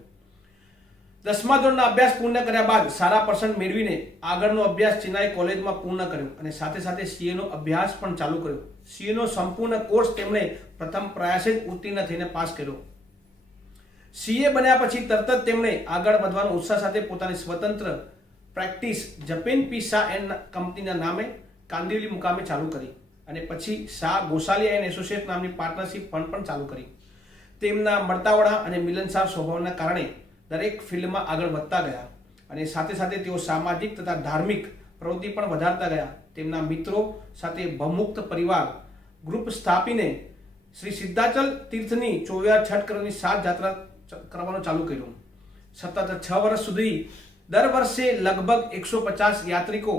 10મા ધોરણનો અભ્યાસ પૂર્ણ કર્યા બાદ સારા પર્સન્ટ મેળવીને આગળનો અભ્યાસ ચેન્નાઈ કોલેજમાં પૂર્ણ કર્યો અને સાથે સાથે સીએનો અભ્યાસ પણ ચાલુ કર્યો. સીએનો સંપૂર્ણ કોર્સ તેમણે પ્રથમ પ્રયાસે જ ઉત્તીર્ણ થઈને પાસ કર્યો. સીએ બન્યા પછી તરત જ તેમણે આગળ વધવાનો ઉત્સાહ સાથે પોતાની સ્વતંત્ર પ્રેક્ટિસ જપેન પી શાહ એન્ડ કંપનીના નામે કાંદિવલી મુકામે ચાલુ કરી અને પછી શાહ ગોસાલિયા એન્ડ એસોસિએટ નામની પાર્ટનરશિપ ફંડ પણ ચાલુ કરી. તેમના મળતાવડા અને મિલનસાર સ્વભાવના કારણે દરેક ફિલ્ડમાં આગળ વધતા ગયા અને સાથે સાથે તેઓ સામાજિક તથા ધાર્મિક પ્રવૃત્તિ પણ વધારતા ગયા. તેમના મિત્રો સાથે ભવમુક્ત પરિવાર ગ્રુપ સ્થાપીને શ્રી સિદ્ધાચલ તીર્થની 24 છઠ કરવાની 7 યાત્રા કરવાનું ચાલુ કર્યું. સતત 6 વર્ષ સુધી દર વર્ષે લગભગ 150 યાત્રિકો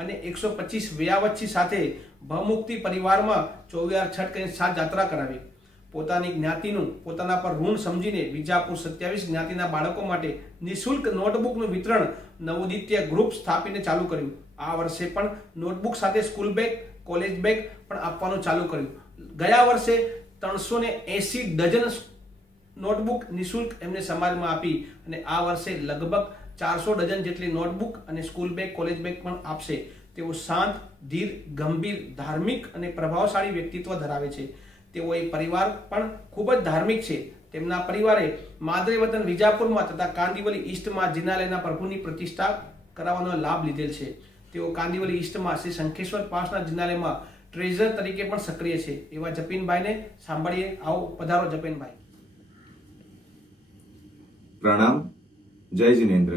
અને 125 વ્યાવચ્છી સાથે ભવમુક્તિ પરિવારમાં 24 છઠ કરીને 7 યાત્રા કરાવી. પોતાની જ્ઞાતિનું પોતાના પર ઋણ સમજીને વિજાપુર 27 જ્ઞાતિના બાળકો માટે નિઃશુલ્ક નોટબુકનું વિતરણ નવોદિત્ય ગ્રુપ સ્થાપીને ચાલુ કર્યું. આ વર્ષે પણ નોટબુક સાથે સ્કૂલ બેગ કોલેજ બેગ પણ આપવાનું ચાલુ કર્યું. ગયા વર્ષે 380 ડઝન નોટબુક નિઃશુલ્ક એમને સમાજમાં આપી અને આ વર્ષે લગભગ 400 ડઝન જેટલી નોટબુક અને સ્કૂલ બેગ કોલેજ બેગ પણ આપશે. તેઓ શાંત ધીર ગંભીર ધાર્મિક અને પ્રભાવશાળી વ્યક્તિત્વ ધરાવે છે. તેઓ એ પરિવાર પણ ખૂબ જ ધાર્મિક છે. તેમના પરિવારે માદરે વતન વિજાપુરમાં તથા કાંદિવલી ઈસ્ટમાં જિનાલયના પ્રભુની પ્રતિષ્ઠા કરાવવાનો લાભ લીધેલ છે. તેઓ કાંદિવલી ઈસ્ટમાં શ્રી શંખેશ્વર પાસના જિનાલયમાં ટ્રેઝર તરીકે પણ સક્રિય છે. એવા જપીનભાઈને સાંભળીએ. આવો પધારો જપીનભાઈ. પ્રણામ. જય જિનેન્દ્ર.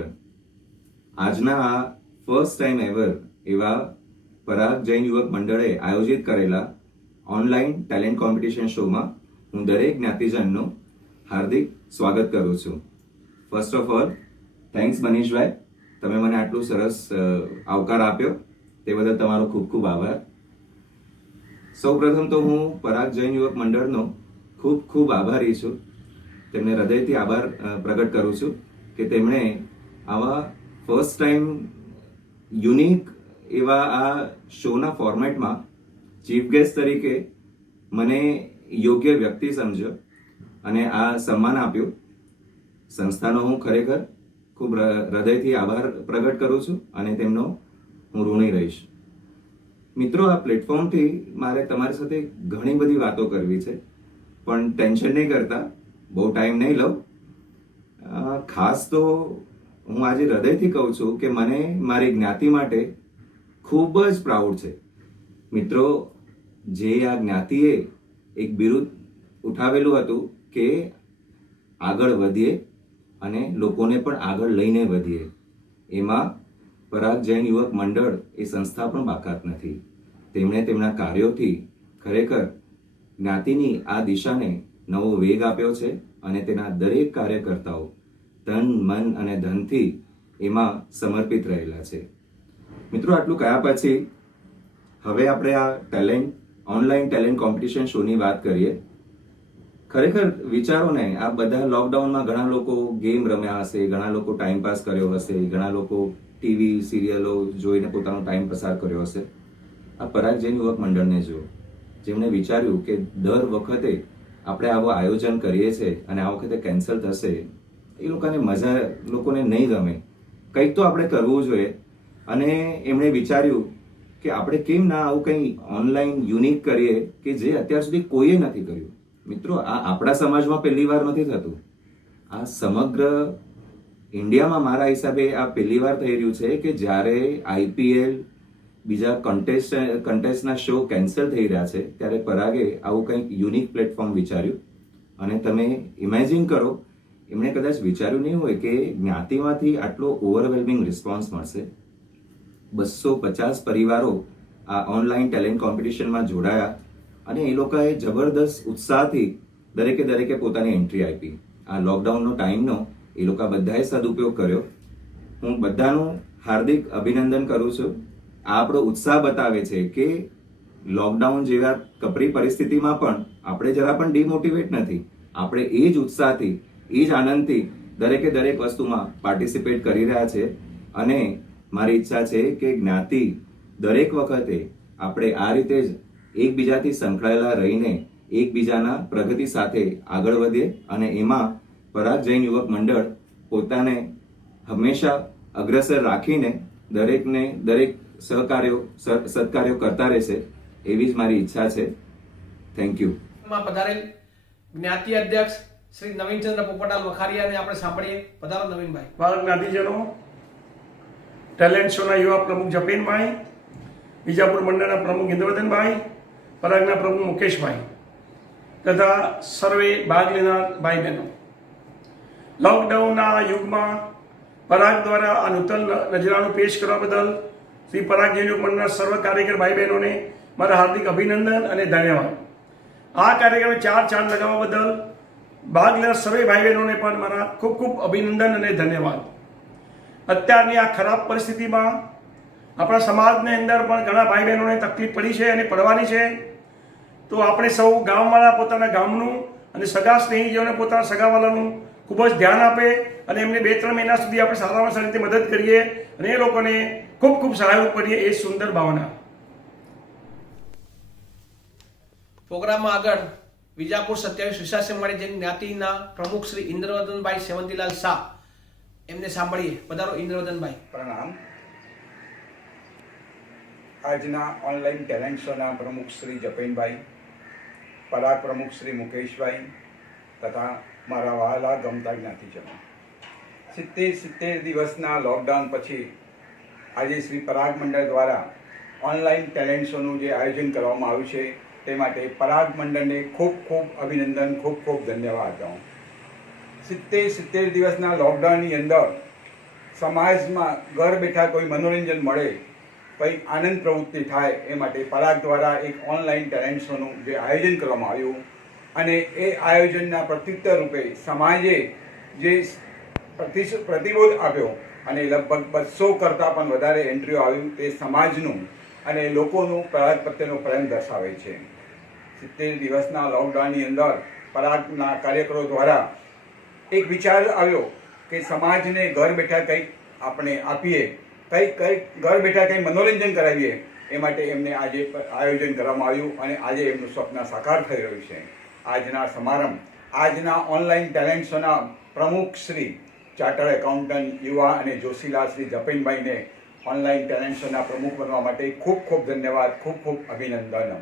આજના આ ફર્સ્ટ ટાઈમ એવર એવા પરાગ જૈન યુવક મંડળે આયોજિત કરેલા ઓનલાઈન ટેલેન્ટ કોમ્પિટિશન શોમાં હું દરેક જ્ઞાતિજનનું હાર્દિક સ્વાગત કરું છું. ફર્સ્ટ ઓફ ઓલ થેન્ક્સ મનીષભાઈ, તમે મને આટલું સરસ આવકાર આપ્યો તે બદલ તમારો ખૂબ ખૂબ આભાર. સૌપ્રથમ તો હું પરાગ જૈન યુવક મંડળનો ખૂબ ખૂબ આભારી છું. તેમને હૃદયથી આભાર પ્રગટ કરું છું કે તેમણે આવા ફર્સ્ટ ટાઈમ યુનિક એવા આ શોના ફોર્મેટમાં ચીફ ગેસ્ટ તરીકે મને યોગ્ય વ્યક્તિ સમજ્યો અને આ સન્માન આપ્યું. સંસ્થાનો હું ખરેખર ખૂબ હૃદયથી આભાર પ્રગટ કરું છું અને તેમનો હું ઋણી રહીશ. મિત્રો, આ પ્લેટફોર્મથી મારે તમારી સાથે ઘણી બધી વાતો કરવી છે, પણ ટેન્શન નહીં કરતા, બહુ ટાઈમ નહીં લઉં. ખાસ તો હું આજે હૃદયથી કહું છું કે મને મારી જ્ઞાતિ માટે ખૂબ જ પ્રાઉડ છે. મિત્રો, જે આ જ્ઞાતિએ એક બિરુદ ઉઠાવેલું હતું કે આગળ વધીએ અને લોકોને પણ આગળ લઈને વધીએ, એમાં પરાગ જૈન યુવક મંડળ એ સંસ્થા પણ બાકાત નથી. તેમણે તેમના કાર્યોથી ખરેખર જ્ઞાતિની આ દિશાને નવો વેગ આપ્યો છે અને તેના દરેક કાર્યકર્તાઓ તન મન અને ધનથી એમાં સમર્પિત રહેલા છે. મિત્રો, આટલું કહ્યા પછી હવે આપણે આ ઓનલાઈન ટેલેન્ટ કોમ્પિટિશન શોની વાત કરીએ. ખરેખર વિચારો ને, આ બધા લોકડાઉનમાં ઘણા લોકો ગેમ રમ્યા હશે, ઘણા લોકો ટાઈમ પાસ કર્યો હશે, ઘણા લોકો ટીવી સિરિયલો જોઈને પોતાનો ટાઈમ પસાર કર્યો હશે. આ પરાગ જૈન યુવક મંડળને જો, જેમણે વિચાર્યું કે દર વખતે આપણે આવું આયોજન કરીએ છીએ અને આ વખતે કેન્સલ થશે, એ લોકોને નહીં ગમે, કંઈક તો આપણે કરવું જોઈએ. અને એમણે વિચાર્યું કે આપણે કેમ ના આવું કંઈ ઓનલાઈન યુનિક કરીએ કે જે અત્યાર સુધી કોઈએ નથી કર્યું. મિત્રો, આ આપણા સમાજમાં પહેલી વાર નથી થતું. આ સમગ્ર ઇન્ડિયામાં મારા હિસાબે આ પહેલી વાર થઈ રહ્યું છે કે જ્યારે IPL બીજા કન્ટેસ્ટના શો કેન્સલ થઈ રહ્યા છે ત્યારે પરાગે આવું કંઈક યુનિક પ્લેટફોર્મ વિચાર્યું. અને તમે ઇમેજિન કરો, એમણે કદાચ વિચાર્યું નહીં હોય કે જ્ઞાતિમાંથી આટલો ઓવરવેલ્મિંગ રિસ્પોન્સ મળશે. 250 પરિવારો આ ઓનલાઈન ટેલેન્ટ કોમ્પિટિશનમાં જોડાયા અને એ લોકોએ જબરદસ્ત ઉત્સાહથી દરેકે પોતાની એન્ટ્રી આપી. આ લોકડાઉનનો ટાઈમનો એ લોકો બધાએ સદુપયોગ કર્યો. હું બધાનું હાર્દિક અભિનંદન કરું છું. આ આપણો ઉત્સાહ બતાવે છે કે લોકડાઉન જેવા કપરી પરિસ્થિતિમાં પણ આપણે જરા પણ ડિમોટિવેટ નથી. આપણે એ જ ઉત્સાહથી, એ જ આનંદથી દરેક વસ્તુમાં પાર્ટિસિપેટ કરી રહ્યા છે. અને મારી ઈચ્છા છે કે જ્ઞાતિ દરેક વખતે આપણે આ રીતે જ એકબીજાથી સંકળાયેલા રહીને એકબીજાના પ્રગતિ સાથે આગળ વધીએ. અને એમાં પરાગ જૈન યુવક મંડળ પોતાને હંમેશા અગ્રસર રાખીને દરેક સત્કાર્યો કરતા રહેશે એવી જ મારી ઈચ્છા છે. Thank you. પધારેલ જ્ઞાતિ અધ્યક્ષ શ્રી નવીનચંદ્ર પોપટાલ વખારિયાને આપણે સાંભળીએ. પધારો નવીનભાઈ. બાળ જ્ઞાતિજનો, ટેલેન્ટ શોના યુવા પ્રમુખ જપેનભાઈ, વિજાપુર મંડળના પ્રમુખ ઇન્દ્રવર્ધનભાઈ, પરાગના પ્રમુખ મુકેશભાઈ તથા સર્વે ભાગ લેનાર ભાઈ બહેનો, લોકડાઉનના યુગમાં પરાગ દ્વારા આ નૂતન નજરાણું પેશ કરવા બદલ શ્રી પરાગ જૈન યુવક મંડળના સર્વ કાર્યકર ભાઈ બહેનોને મારા હાર્દિક અભિનંદન અને ધન્યવાદ. આ કાર્યક્રમે 4 ચાંદ લગાવવા બદલ ભાગ લેનાર સર્વે ભાઈ બહેનોને પણ મારા ખૂબ અભિનંદન અને ધન્યવાદ. અત્યારની આ ખરાબ પરિસ્થિતિમાં આપણા સમાજની અંદર પણ ઘણા ભાઈ બહેનોને તકલીફ પડી છે અને પડવાની છે. તો આપણે સૌ ગામવાળા પોતાના ગામનું અને સગા સ્નેહીજનોને પોતાના સગાવાલાનું ખૂબ જ ધ્યાન આપે અને એમને 2-3 મહિના સુધી આપણે સારામાં સારી રીતે મદદ કરીએ અને એ લોકોને ખૂબ સહાયરૂપ કરીએ. એ સુંદર ભાવના. પ્રોગ્રામમાં આગળ વિજાપુર 27 વિશાસેમાળી જૈન જ્ઞાતિના પ્રમુખ શ્રી ઇન્દ્રવર્ધનભાઈ સેવંતીલાલ શાહ એમને સાંભળીએ. પધારો ઇન્દ્રવર્ધનભાઈ. પ્રણામ. આજના ઓનલાઈન ટેલેન્ટ શોના પ્રમુખ શ્રી જપેનભાઈ, પરાગ પ્રમુખ શ્રી મુકેશભાઈ તથા મારા વહાલા ગમતા જ્ઞાતિજનો, 70 દિવસના લોકડાઉન પછી આજે શ્રી પરાગ મંડળ દ્વારા ઓનલાઈન ટેલેન્ટ શોનું જે આયોજન કરવામાં આવ્યું છે તે માટે પરાગ મંડળને ખૂબ અભિનંદન, ખૂબ ધન્યવાદ દઉં. 70 દિવસના લોકડાઉનની અંદર સમાજમાં ઘર બેઠા કોઈ મનોરંજન મળે, કંઈક આનંદ પ્રવૃત્તિ થાય એ માટે પરાગ દ્વારા એક ઓનલાઈન ટેલેન્ટ શોનું જે આયોજન કરવામાં આવ્યું અને એ આયોજનના પ્રત્યુત્તર રૂપે સમાજે જે પ્રતિબોધ આપ્યો અને લગભગ 200 કરતાં પણ વધારે એન્ટ્રીઓ આવ્યું, તે સમાજનું અને લોકોનું પરાગ પ્રત્યેનો પ્રેમ દર્શાવે છે. 70 દિવસના લોકડાઉનની અંદર પરાગના કાર્યકરો દ્વારા એક વિચાર આવ્યો કે સમાજને ઘર બેઠા કંઈક આપણે આપીએ, કંઈક ઘર બેઠા કંઈક મનોરંજન કરાવીએ. એ માટે એમને આજે આયોજન કરવામાં આવ્યું અને આજે એમનું સ્વપ્ન સાકાર થઈ રહ્યું છે. આજના સમારંભ, આજના ઓનલાઈન ટેલેન્ટ શોના પ્રમુખ શ્રી ચાર્ટર્ડ એકાઉન્ટન્ટ યુવા અને જોશીલા શ્રી જપેનભાઈને ઓનલાઈન ટેલેન્ટ શોના પ્રમુખ બનવા માટે ખૂબ ધન્યવાદ, ખૂબ અભિનંદન.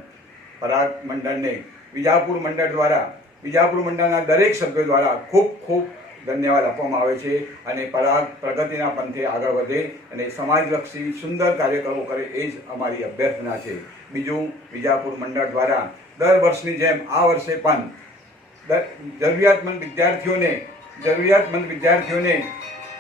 પરાગ મંડળને વિજાપુર મંડળ દ્વારા, વિજાપુર મંડળના દરેક સભ્યો દ્વારા ખૂબ ધન્યવાદ આપવામાં આવે છે અને પરાગ પ્રગતિના પંથે આગળ વધે અને સમાજલક્ષી સુંદર કાર્યક્રમો કરે એ જ અમારી અભ્યર્થના છે. બીજું, વિજાપુર મંડળ દ્વારા દર વર્ષની જેમ આ વર્ષે પણ જરૂરિયાતમંદ વિદ્યાર્થીઓને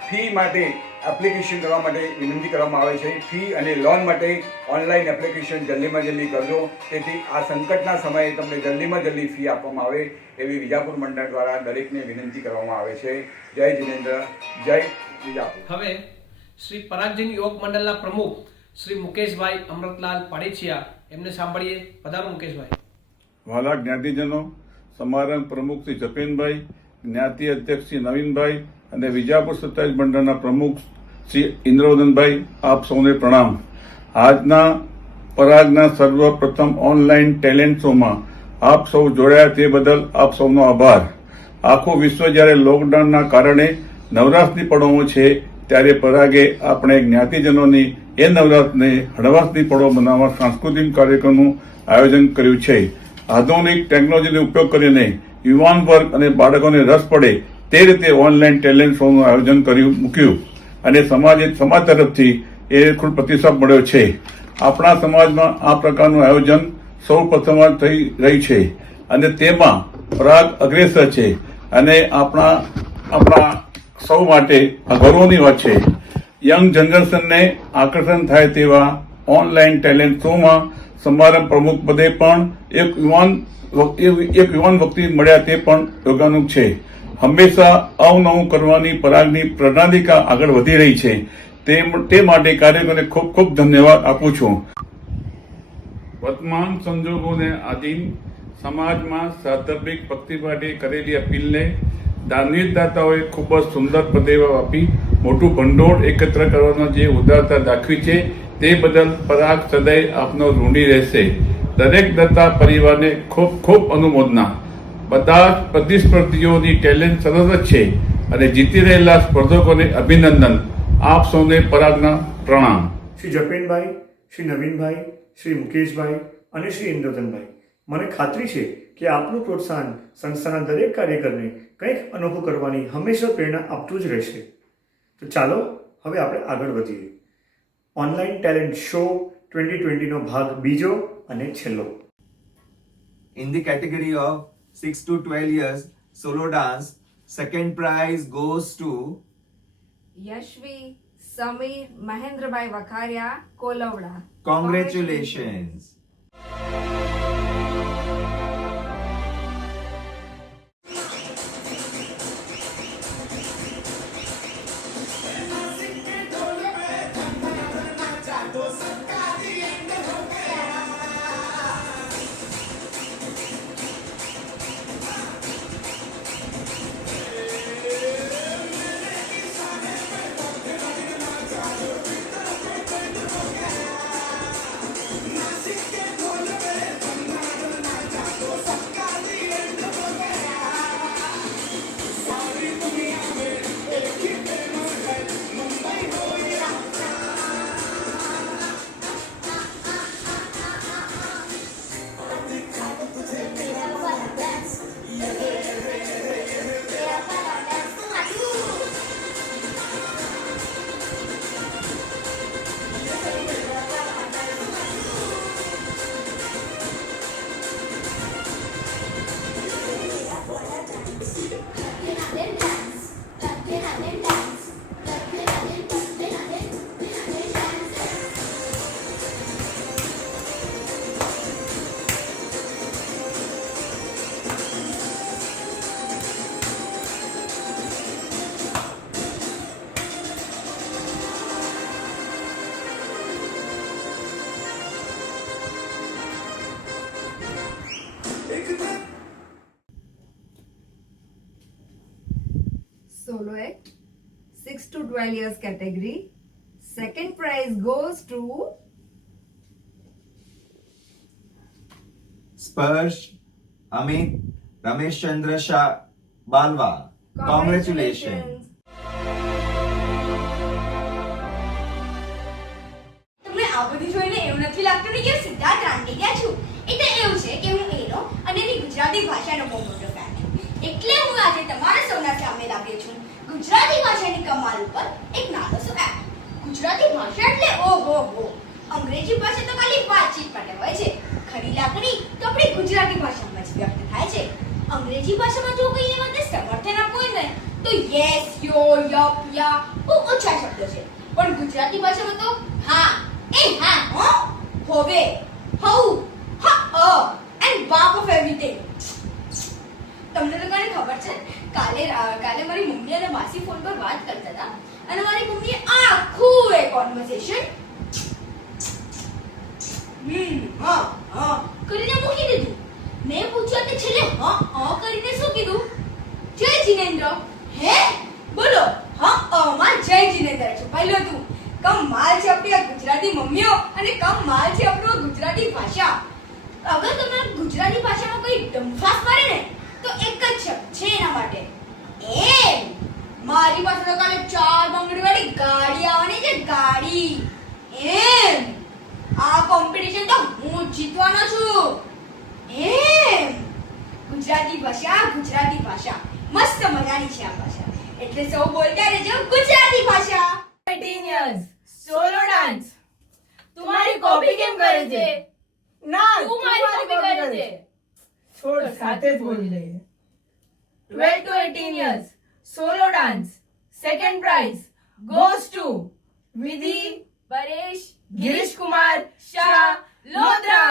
ફી માટે એપ્લિકેશન કરવા માટે વિનંતી કરવામાં આવે છે. ફી અને લોન માટે ઓનલાઈન એપ્લિકેશન જલ્દીમાં જલ્દી કરજો, તેથી આ સંકટના સમયે તમને જલ્દીમાં જલ્દી ફી આપવામાં આવે એવી વિજાપુર મંડળ દ્વારા દરેકને વિનંતી કરવામાં આવે છે. જય જિનેન્દ્ર, જય વિજાપુર. હવે શ્રી પરાગ જૈન યુવક મંડળના પ્રમુખ શ્રી મુકેશભાઈ અમૃતલાલ પાડેચિયા એમને સાંભળીએ. પધારો મુકેશભાઈ. વાલા જ્ઞાતિજનો, સમારંભ પ્રમુખ શ્રી જપેનભાઈ, જ્ઞાતિ અધ્યક્ષ શ્રી નવીનભાઈ અને વિજાપુર 27 મંડળના પ્રમુખ શ્રી ઇન્દ્રવર્ધનભાઈ, આપ સૌને પ્રણામ. આજના પરાગના સર્વપ્રથમ ઓનલાઈન ટેલેન્ટ શોમાં આપ સૌ જોડાયા તે બદલ આપ સૌનો આભાર. આખું વિશ્વ જ્યારે લોકડાઉનના કારણે નવરાત્રિની પળોમાં છે ત્યારે પરાગે આપણે જ્ઞાતિજનોની એ નવરાત્રિને હળવાશની પળો બનાવવા સાંસ્કૃતિક કાર્યક્રમનું આયોજન કર્યું છે. આધુનિક ટેકનોલોજીનો ઉપયોગ કરીને યુવાન વર્ગ અને બાળકોને રસ પડે તે રીતે ઓનલાઈન ટેલેન્ટ શોનું આયોજન મૂક્યું અને સમાજ તરફથી એ ખૂબ પ્રતિસાદ મળ્યો છે. આપણા સમાજમાં આ પ્રકારનું આયોજન સૌ પ્રથમ થઈ રહી છે અને તેમાં પરાગ અગ્રેસર છે અને આપણા સૌ માટે આ ગૌરવની વાત છે. યંગ જનરેશનને આકર્ષણ થાય તેવા ઓનલાઈન ટેલેન્ટ શોમાં સમારંભ પ્રમુખ પદે પણ એક યુવાન વ્યક્તિ મળ્યા તે પણ યોગાનું છે. હંમેશા અવનવું કરવાની પરાગની પ્રણાલિકા આગળ વધી રહી છે. તે માટે કાર્યકરોને ખૂબ ખૂબ ધન્યવાદ આપું છું. વર્તમાન સંજોગોને આધીન સમાજમાં સાર્વત્રિક ભક્તિ માટે કરેલી અપીલને દાનવીર દાતાઓએ ખૂબ જ સુંદર પ્રતિભાવ આપી મોટું ભંડોળ એકત્ર કરવાનો જે ઉદારતા દાખવી છે તે બદલ પરાગ સદૈવ આપનો ઋણી રહેશે. દરેક દત્તા પરિવારને ખૂબ ખૂબ અનુમોદના. બધા પ્રતિસ્પર્ધીઓની ટેલેન્ટ સરસ જ છે અને જીતી રહેલા સ્પર્ધકોને અભિનંદન. આપ સૌને પરાગના પ્રણામ. શ્રી જપેનભાઈ, શ્રી નવીનભાઈ, શ્રી મુકેશભાઈ અને શ્રી ઇન્દ્રધનભાઈ, મને ખાતરી છે કે આપનું પ્રોત્સાહન સંસ્થાના દરેક કાર્યકરને કંઈક અનોખું કરવાની હંમેશા પ્રેરણા આપતું જ રહેશે. તો ચાલો હવે આપણે આગળ વધીએ. ઓનલાઈન ટેલેન્ટ શો 2020નો ભાગ બીજો અને છેલ્લો. In the category of 6 to 12 years solo dance, second prize goes to Yashvi Sameer Mahendrabhai Vakharia Kolavada. Congratulations. Solo act 6 to 12 years category. Second prize goes to Sparsh Amit Ramesh Chandra Shah Balwa. Congratulations. તમને આ બધું જોઈને એવું નથી લાગતું ને કે હું સિદ્ધાર્થ રાંડી ગયા છું. એટલે એવું છે કે હું એનો અને એની ગુજરાતી ભાષાનો બહુ મોટો ફેન છું. એટલે હું આજે તમારા સૌના સામે લાવ્યો છું ગુજરાતી ભાષાની કમાલ ઉપર એક નાનો એપ. ગુજરાતી ભાષા એટલે ઓહો હો. અંગ્રેજી ભાષા તો ખાલી વાતચીત માટે હોય છે. ખરી લાગણી તો આપણી ગુજરાતી ભાષામાં જ વ્યક્ત થાય છે. અંગ્રેજી ભાષામાં જો કોઈને માટે સમર્થન આપવું હોય ને તો યસ, યો, યપ, યા બહુ ઓછા શબ્દો છે. પણ ગુજરાતી ભાષામાં તો હા, એ હા, હો, હોવે, હઉ, હા, એન્ડ બાપ ઓફ એવરીથિંગ. તમને લોકોને ખબર છે કાલે મારી મમ્મી અને માસી ફોન પર વાત કરતા હતા અને મારી મમ્મીએ આખું એ કોન્વર્સેશન કરીને મૂકી દીધું. મેં પૂછ્યું કે છેલ્લે કરીને શું કીધું? જય જીનેન્દ્ર. હે બોલો માં જય જીનેન્દ્ર છુપાયેલું હતું. કમાલ છે આપણી આ ગુજરાતી મમ્મીઓ અને કમાલ છે આપણું ગુજરાતી ભાષા. અગર તમે ગુજરાતી ભાષામાં કોઈ ડંફાસ મારે ને તો એક જ શબ્દ છે એના માટે, એમ. મારી પાસે તો કાલે 4 બંગડી વાળી ગાડી આવવાની છે, ગાડી. એમ. આ કોમ્પિટિશન તો હું જીતવાનો છું. એમ. ગુજરાતી ભાષા મસ્ત મજાની છે આ ભાષા એટલે સૌ બોલતા રહેજો ગુજરાતી ભાષા 18 years સોલો ડાન્સ तुम्हारी कॉपी કેમ કરે છે ના તું મારી કોપી કરે છે છોડ સાથે જ બોલી લઈએ 12 to 18 years solo dance second prize goes to Vidhi Paresh Girish Kumar Shah Lodra.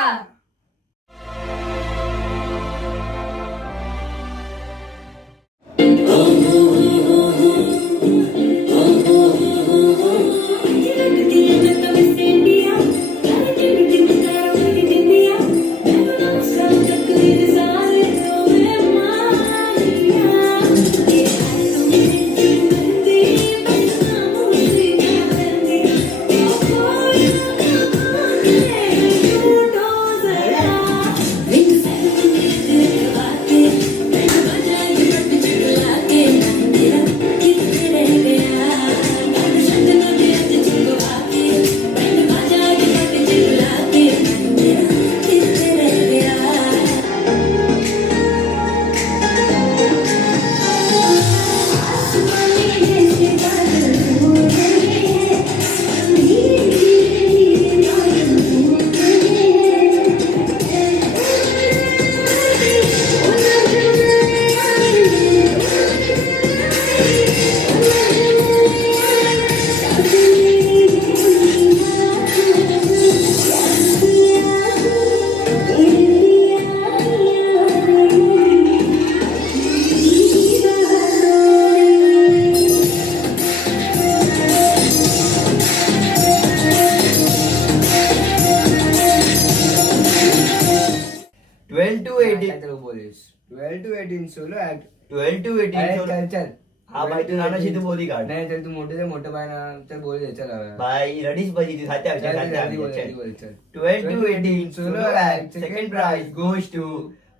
હા ભાઈ તું નાનો છે તું બોલી કાઢ નહીં ચાલ તું મોટો છે મોટો ભાઈ ના ચાલ બોલી દે ચાલ હવે ભાઈ રડીશ પછી તું સાચા આવશે સાચા આવશે બોલ ચાલ 12 to 18 solo act second prize goes to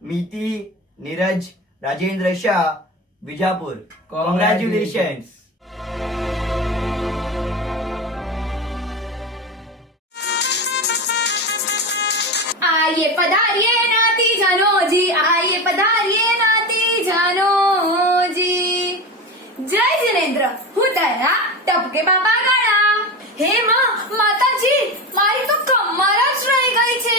Miti Niraj Rajendra Shah Bijapur. Congratulations. आइए पधारिए नाती जानो जी आइए पधारिए नाती जानो जी जय जिनेन्द्र હું તારા ટપકે બાપા ગાળા હે માં માતાજી મારી તો કમર જ રહી ગઈ છે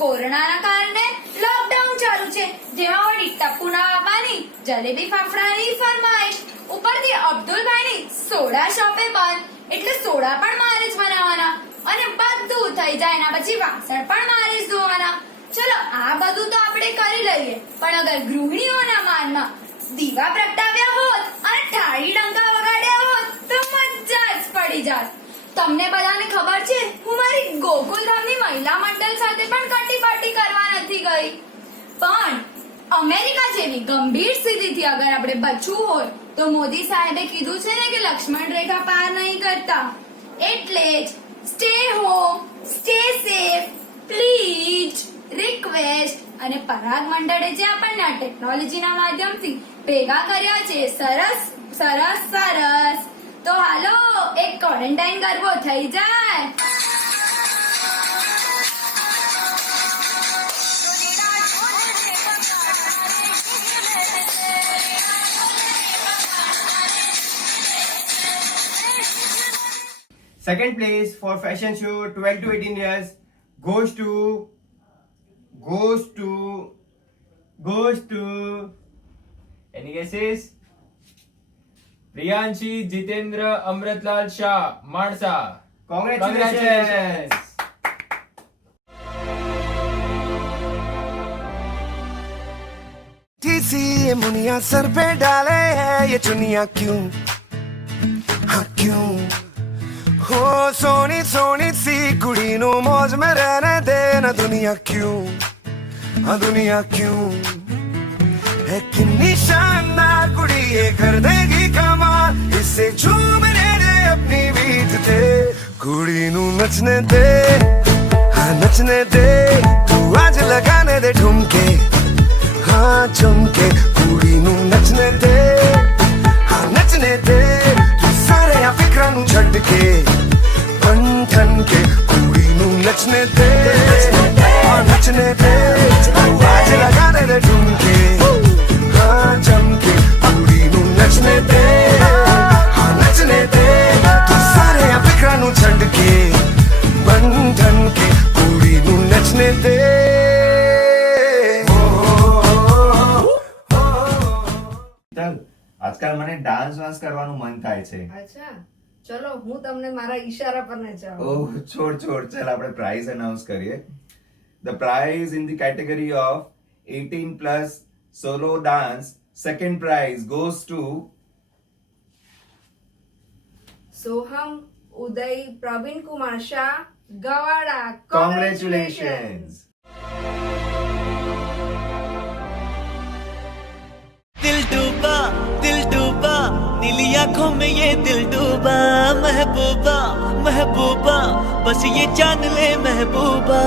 કોરોનાના કારણે લોકડાઉન ચાલુ છે જેમાં વળી ટપુના બાપાની જલેબી ફાફડાની ફરમાઈશ ઉપરથી અબ્દુલભાઈની સોડા શોપે બંધ એટલે સોડા પણ મારે જ બનાવવાના અને બધું થઈ જાય એના પછી વાસણ પણ મારે જ ધોવાના ચલો આ બધું તો આપણે કરી લઈએ પણ અગર ગૃહિણીઓના માનમાં દીવા પ્રગટાવ્યા હોત અને થાળી ડંકા વગાડ્યા હોત તો મજા જ પડી જાત તમને બધાને ખબર છે હું મારી ગોકુલધામની મહિલા મંડળ સાથે પણ કટી પાર્ટી કરવા નથી ગઈ પણ અમેરિકા જેવી ગંભીર સ્થિતિથી અગર આપણે બચવું હોય તો મોદી સાહેબે કીધું છે ને કે લક્ષ્મણ રેખા પાર નહીં કરતા એટલે જ stay home stay safe please request અને પરાગ મંડળે જે આપણને આ ટેકનોલોજીના માધ્યમથી ભેગા કર્યા છે સરસ સરસ સરસ તો હાલો એક ક્વોરન્ટાઇન કરવો થઈ જાય Second place for fashion show 12 to 18 years goes to any guesses? Priyanshi Jitendra Amritlal Shah Mansa. Congratulations. सी ये मुनिया सर पे डाले है ये चुनिया क्यों हाँ क्यों हो सोनी सोनी सी कुड़ी नु मौज में रहने देना दुनिया क्यों हाँ दुनिया क्यों है कितनी शानदार कुड़ी ये कर देगी कमाल इससे झूमने दे अपनी बीत थे कुड़ी नु नचने दे हाँ नचने दे तू आज लगाने दे ठुमके हाँ चमके कुड़ी नु नचने दे हाँ नचने दे तू सारे आ फिक्रा नु छड़ के बन ठन के कुड़ी नु नचने दे हाँ नचने दे आज लगाने दे ठुमके हाँ चमके कुड़ी नू नचने दे हाँ नचने दे तू सारे फिकरां नू छड्ड के बन ठन के कुड़ी नू नचने दे આજકાલ મને ડાન્સ વાન્સ કરવાનું મન થાય છે. અચ્છા ચલો હું તમને મારા ઈશારા પર નચાવું. ઓહ છોડ ચાલ આપણે પ્રાઇઝ અનાઉન્સ કરીએ. The prize in the category of 18 plus solo dance, second prize goes to Soham Uday Pravin Kumar Shah Gavada. congratulations. दिल डूबा नीली आंखों में ये दिल डूबा महबूबा महबूबा बस ये जान ले महबूबा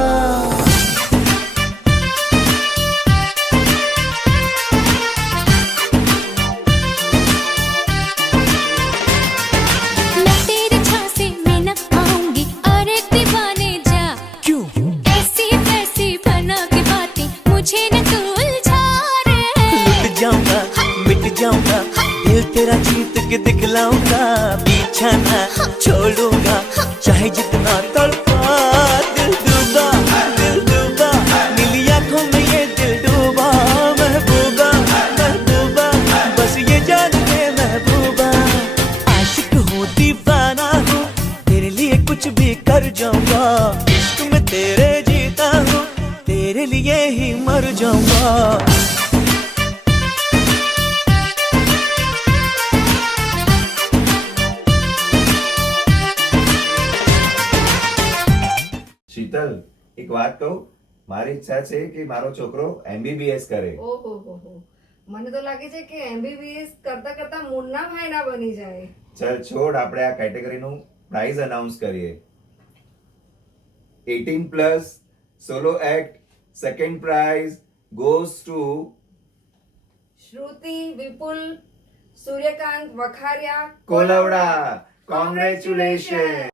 मैं तेरे झांसे में न आऊंगी अरे दीवाने जा क्यों ऐसी वैसी बना के बातें मुझे न तू उलझा रे लुट जाऊंगा मिट जाऊंगा दिल तेरा जीत के दिखलाऊंगा पीछा ना छोड़ूंगा चाहे जितना तड़पा दिल डूबा नीली आंखों में ये दिल डूबा महबूबा महबूबा बस ये जान ले महबूबा आशिक हूँ दीवाना हूँ तेरे लिए कुछ भी कर जाऊंगा इश्क में तेरे जीता हूँ तेरे लिए ही मर जाऊंगा શીતલ એક વાત કહું, મારી ઈચ્છા છે કે મારો છોકરો MBBS કરે. ઓહો હો હો મને તો લાગે છે કે MBBS કરતા કરતા મુન્ના ભાઈના બની જાય. ચલ છોડ આપણે આ કેટેગરીનું પ્રાઇઝ અનાઉન્સ કરીએ. 18 plus solo act second prize goes to Shruti Vipul Suryakant Vakharia Kolavada. congratulations.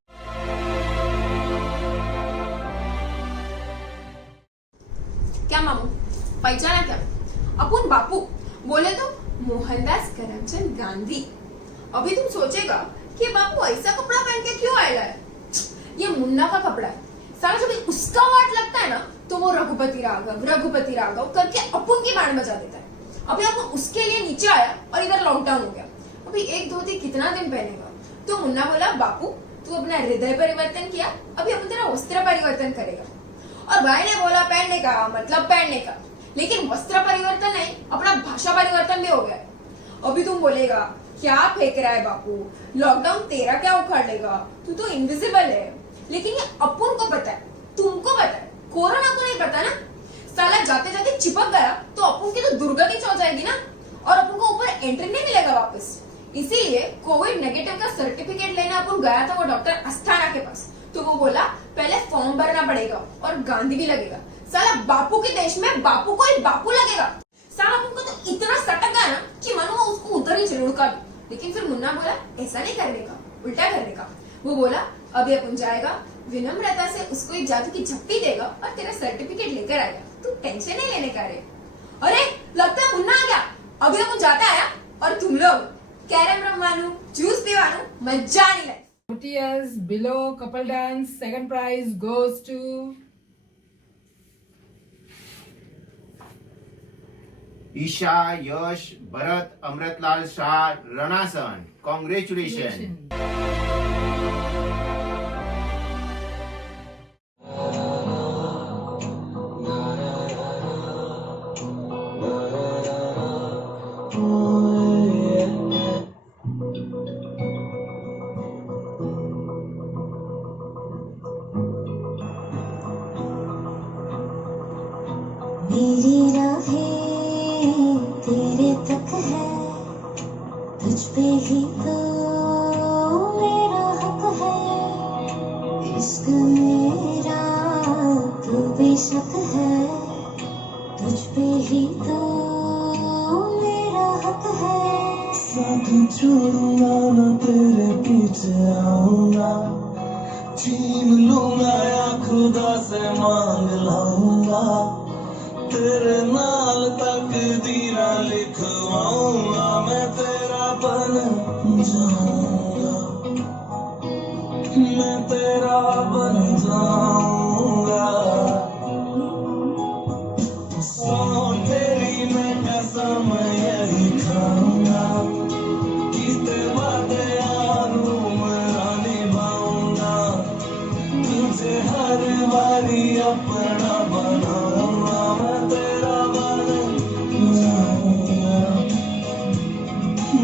क्या मामू पहचाना क्या? अपुन बापू बोले तो मोहनदास करमचंद गांधी. अभी तुम सोचेगा कि बापू ऐसा कपड़ा पहन के क्यों आया है? ये मुन्ना का कपड़ा है. साला जब उसका वाट लगता है ना तो वो रघुपति राघव करके अपुन की बैंड बजा देता है. अभी अपुन उसके लिए नीचे आया और इधर लॉकडाउन हो गया. अभी एक धोती कितना दिन पहनेगा? तो मुन्ना बोला बापू तू अपना हृदय परिवर्तन किया, अभी अपन तेरा वस्त्र परिवर्तन करेगा. और भाई ने बोला पहनने का मतलब पहनने का, लेकिन वस्त्र परिवर्तन नहीं अपना भाषा परिवर्तन भी हो गया. अभी तुम बोलेगा क्या फेंक रहा है बापू, लॉकडाउन तेरा क्या उखाड़ लेगा, तू तो इनविजिबल है. लेकिन ये अपुन को पता है, तुमको पता है, कोरोना को नहीं पता ना. साला जाते जाते चिपक गया तो अपुन की तो दुर्गति हो जाएगी ना, और अपुन को ऊपर एंट्री नहीं मिलेगा वापस. इसीलिए कोविड नेगेटिव का सर्टिफिकेट लेने अपन गया था वो डॉक्टर अस्थाना के पास. तो वो बोला पहले फॉर्म भरना पड़ेगा और गांधी भी लगेगा. साला बापू के देश में बापू को ही बापू लगेगा. साला उनको तो इतना सटक गया ना कि मानो वो उसको उधर ही चिड़का. लेकिन फिर मुन्ना बोला ऐसा नहीं करने का, उल्टा करने का. वो बोला अभी अपन जाएगा विनम्रता से उसको एक जादू की झप्पी देगा और तेरा सर्टिफिकेट लेकर आएगा. तू टेंशन नहीं लेने का रे. अरे लगता है मुन्ना आ गया. अभी अपन जाता आया और तुम लोग कैरम रमवानु जूस पीवानु मजा नहीं लगे. 40 years below couple dance second prize goes to Isha Yash Bharat Amritlal Shah रणासन. congratulations. मेरी राहें तेरे तक है, तुझ पे ही तो मेरा हक है. इश्क मेरा तो बेशक है, तुझ पे ही तो मेरा हक है. साथ छोड़ूंगा ना तेरे पीछे आऊंगा, छीन लूंगा आँख खुदा से मांग लाऊंगा, तेरे नाल तकदीरा लिखवाऊंगा, मैं तेरा बन जाऊंगा, मैं तेरा बन जाऊंगा। सुनो तेरी मैं कसम यही खाऊंगा, कीते वादे मेरा निभाऊंगा, तुझे हर बारी अपना बनाऊंगा, मैं तेरा बन जाऊंगा,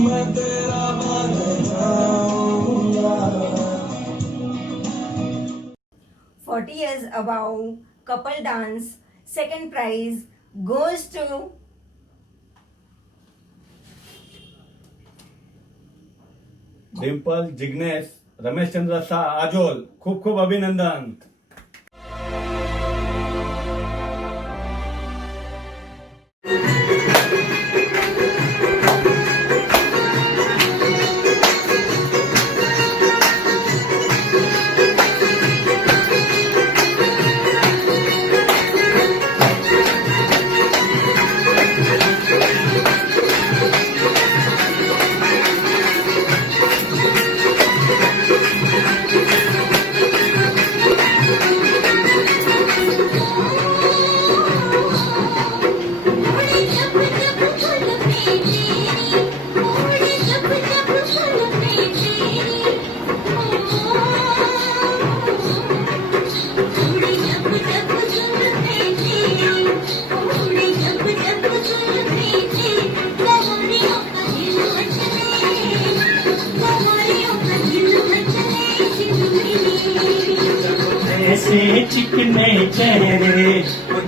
मैं तेरा बन जाऊंगा। 40 years above couple dance second prize goes to Dimple Jignesh Ramesh Chandra Shah आजोल, खूब खूब अभिनंदन। ऐसे चिकने चेहरे,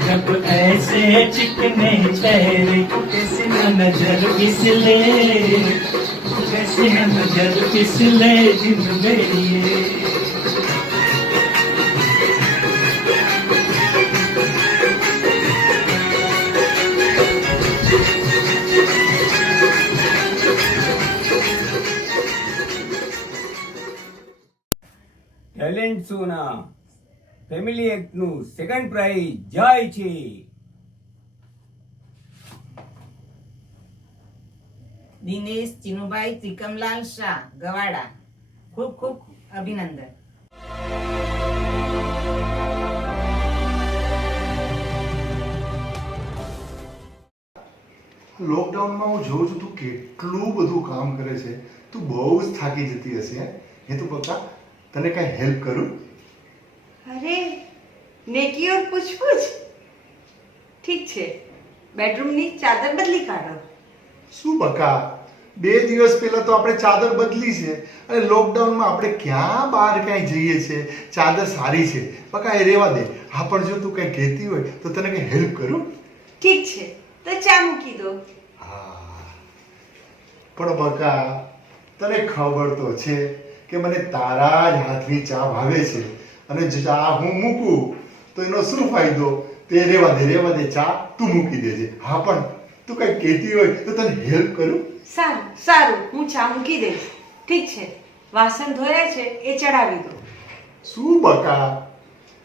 जब ऐसे चिकने चेहरे, कैसे नजर फिसले, कैसे नजर फिसले दिन मेरी। ટેલેન્ટ શોના ફેમિલી એક્ટનું સેકન્ડ પ્રાઇઝ જાય છે દિનેશ ચિનુભાઈ ત્રિકમલાલ શાહ ગવાડા, ખૂબ ખૂબ અભિનંદન। લોકડાઉનમાં હું જોઉં છું તું કેટલું બધું કામ કરે છે, તું બહુ જ થાકી જતી હશે હે તું પપ્પા, તને કઈ હેલ્પ કરું? અરે નેકી ઓર પૂછપૂછ, ઠીક છે, બેડરૂમની ચાદર બદલી કાઢો। શું બકા, 2 દિવસ પહેલા તો આપણે ચાદર બદલી છે અને લોકડાઉનમાં આપણે ક્યાં બહાર ક્યાંય જઈએ છે, ચાદર સારી છે બકા, એ રહેવા દે। હા પણ જો તું કંઈ કહેતી હોય તો તને કંઈ હેલ્પ કરું? ઠીક છે, તો ચા મૂકી દો। પણ બકા તને ખબર તો છે કે મને તારા જ હાથની ચા ભાવે છે અને જો ચા હું મૂકું તો એનો શું ફાયદો? તે રહેવા દે, ચા તું મૂકી દેજે। હા પણ તું કઈ કહેતી હોય તો તને હેલ્પ કરું? સારું સારું, હું ચા મૂકી દઈશ। ઠીક છે, વાસણ ધોયા છે એ ચડાવી દો। શું બકા,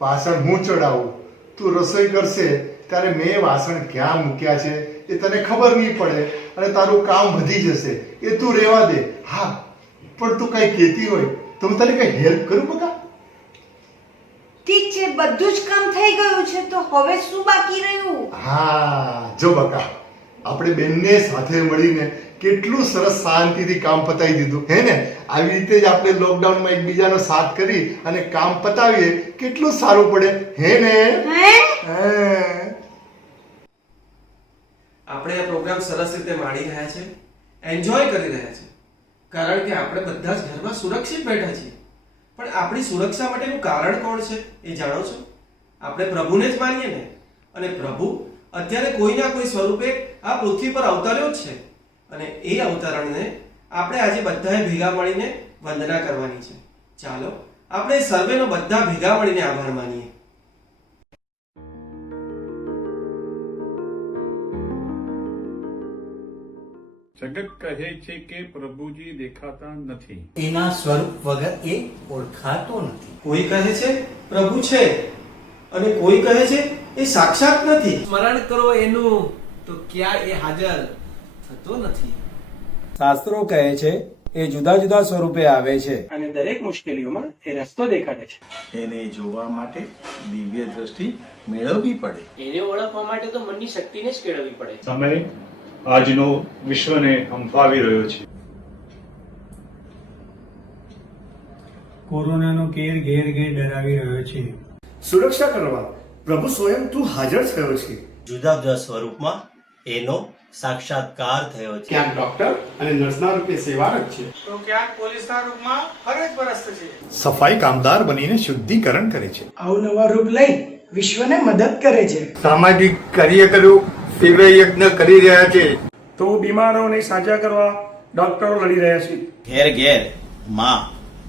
વાસણ હું ચડાવું? તું રસોઈ કરશે ત્યારે મેં વાસણ ક્યાં મૂક્યા છે એ તને ખબર નહીં પડે અને તારું કામ વધી જશે, એ તું રહેવા દે। હા પણ તું કઈ કહેતી હોય તો હું તને કઈ હેલ્પ કરું બકા? ઠીક છે, બધું જ કામ થઈ ગયું છે તો હવે શું બાકી રહ્યું? હા જો બકા, આપણે બંને સાથે મળીને કેટલું સરસ શાંતિથી કામ પતાવી દીધું હે ને? આવી રીતે જ આપણે લોકડાઉનમાં એકબીજાનો સાથ કરી અને કામ પતાવીએ, કેટલું સારું પડે હે ને? આપણે આ પ્રોગ્રામ સરસ રીતે માણી રહ્યા છે, એન્જોય કરી રહ્યા છે, કારણ કે આપણે બધા જ ઘરમાં સુરક્ષિત બેઠા છીએ। પણ આપણી સુરક્ષા માટેનું કારણ કોણ છે એ જાણો છો? આપણે પ્રભુને જ માનીએ ને, અને પ્રભુ અત્યારે કોઈના કોઈ સ્વરૂપે આ પૃથ્વી પર અવતર્યો જ છે અને એ અવતરણને આપણે આજે બધાએ ભેગા મળીને વંદના કરવાની છે। ચાલો આપણે સર્વેનો બધા ભેગા મળીને આભાર માનીએ। જગત કહે છે કે પ્રભુજી દેખાતા નથી, એના સ્વરૂપ વગર એ ઓળખાતો નથી। કોઈ કહે છે પ્રભુ છે અને કોઈ કહે છે એ સાક્ષાત નથી. સ્મરણ કરો એનું તો ક્યાં એ હાજર થતો નથી. શાસ્ત્રો કહે છે એ જુદા જુદા સ્વરૂપે આવે છે અને દરેક મુશ્કેલીઓમાં એ રસ્તો દેખાડે છે. એને જોવા માટે દિવ્ય દ્રષ્ટિ મેળવવી પડે. એને ઓળખવા માટે તો મનની શક્તિને જ કેળવવી પડે. સમય આજનો વિશ્વને હંફાવી રહ્યો છે. કોરોનાનો કેર ઘેર ઘેર ડરાવી રહ્યો છે. સુરક્ષા કરવા પ્રભુ સ્વયં તું હાજર થયો છે. જુદા જુદા સ્વરૂપમાં એનો સાક્ષાત્કાર થયો છે. ક્યાંક ડોક્ટર અને નર્સના રૂપે સેવારત છે, તો ક્યાંક પોલીસના રૂપમાં ફરજ પરસ્ત છે. સફાઈ કામદાર બનીને શુદ્ધિકરણ કરે છે. અવનવા રૂપ લઈ વિશ્વને મદદ કરે છે. સામાજિક કાર્યકરો સેવા યજ્ઞ કરી રહ્યા છે. તો બીમારોને સાજા કરવા ડોક્ટરો લડી રહ્યા છે. ઘેર ઘેર માં,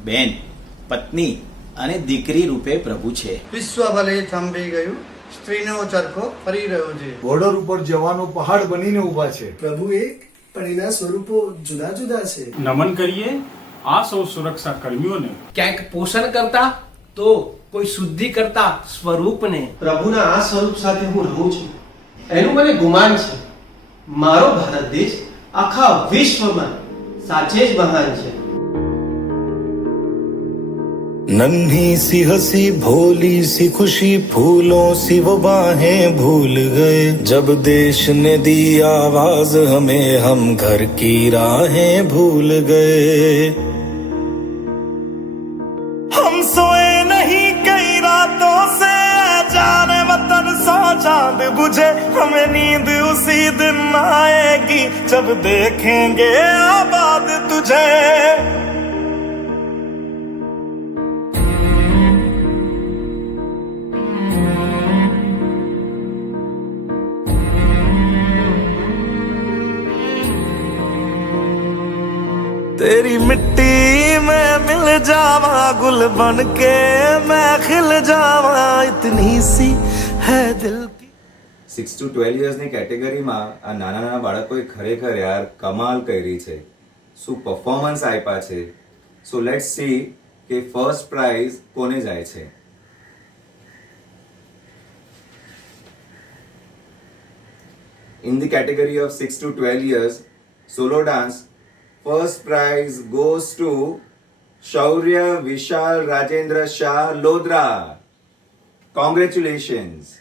બેન, પત્ની અને દીકરી રૂપે પ્રભુ છે. વિશ્વ ભલે થંભી ગયું, સ્ત્રીનો ચરખો ફરી રહ્યો છે. બોર્ડર ઉપર જવાનો પહાડ બનીને ઊભા છે. પ્રભુ એક પણ એના સ્વરૂપો જુદા જુદા છે. નમન કરીએ આ સૌ સુરક્ષા કર્મીઓને. ક્યાંક પોષણ કરતા તો કોઈ શુદ્ધિ કરતા સ્વરૂપને. પ્રભુના આ સ્વરૂપ સાથે હું રહું છું એનું મને ગુમાન છે. મારો ભારત દેશ આખા વિશ્વમાં સાચે જ મહાન છે. नन्ही सी हंसी भोली सी खुशी फूलों सी वो बाहें भूल गए जब देश ने दी आवाज हमें हम घर की राहें भूल गए हम सोए नहीं कई रातों से जाने वतन सा चांद बुझे हमें नींद उसी दिन आएगी जब देखेंगे आबाद तुझे तेरी मिट्टी में मिल जावा गुल बन के मैं खिल जावा इतनी सी है दिल की 6 to 12 યર્સની કેટેગરીમાં આ નાના નાના બાળકોએ ખરેખર યાર કમાલ કરી છે. શું પરફોર્મન્સ આપ્યા છે. સો લેટ્સ સી કે ફર્સ્ટ પ્રાઇઝ કોને જાય છે. In the category of 6 to 12 years solo dance, first prize goes to Shaurya Vishal Rajendra Shah Lodra. Congratulations.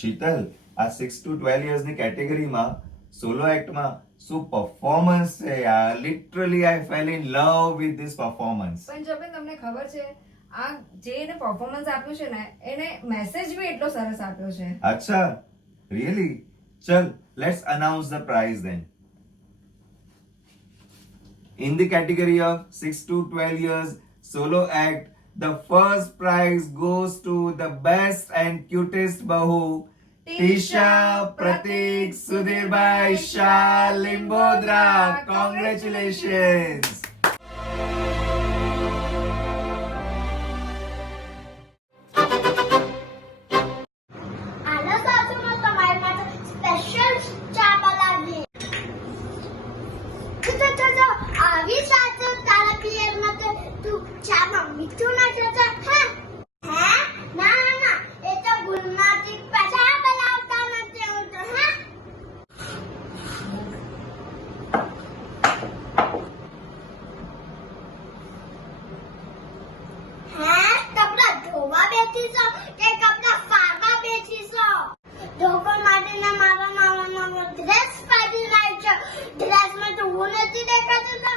Sheetal, આ 6 to 12 યર્સની કેટેગરીમાં સોલો એક્ટમાં શું પરફોર્મન્સ છે યાર. Literally I fail in love with this performance. પણ જો તમને ખબર છે આ જે એને પરફોર્મન્સ આપ્યું છે ને એને મેસેજ બી એટલો સરસ આપ્યો છે. અચ્છા, રિયલી? ચલ, let's announce the prize then. In the category of 6 to 12 years solo act, the first prize goes to the best and cutest bahu, Tisha Pratik Sudhirbhai Shah Limbodra. Congratulations. મીઠું નાખ્યું છે હે હે ના ના ના એ તો ભૂલમાંથી પાછા બનાવતા નથી હું તો હે હે કપડા ધોવા બેઠી છો કે કપડા ફાડવા બેઠી છો ધોકો માટીના મારા નાનો ડ્રેસ પહેરી લાવી છે ડ્રેસમાં તો હું નથી દેખાતું તો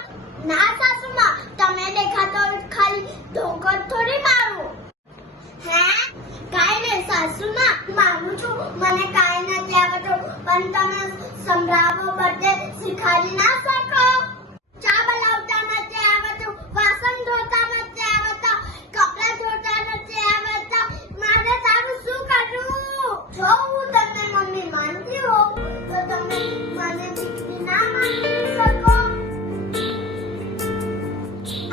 ના સાસુમાં તમે દેખાતો ખાલી ધોકો થોડી મારું હે કાઈ નહીં સાસુમાં માનું છું મને કાઈ નથી આવડતું પણ તમે સંભળાવો બધે શીખવાડી ના શકો ચા બનાવતા નથી આવડતું વાસણ ધોતા નથી આવડતા કપડાં ધોતા નથી આવડતા મારે તારું શું કરવું જો હું તમને મમ્મી માનતી હોઉં તો તમે મને દીકરી ના માની શકો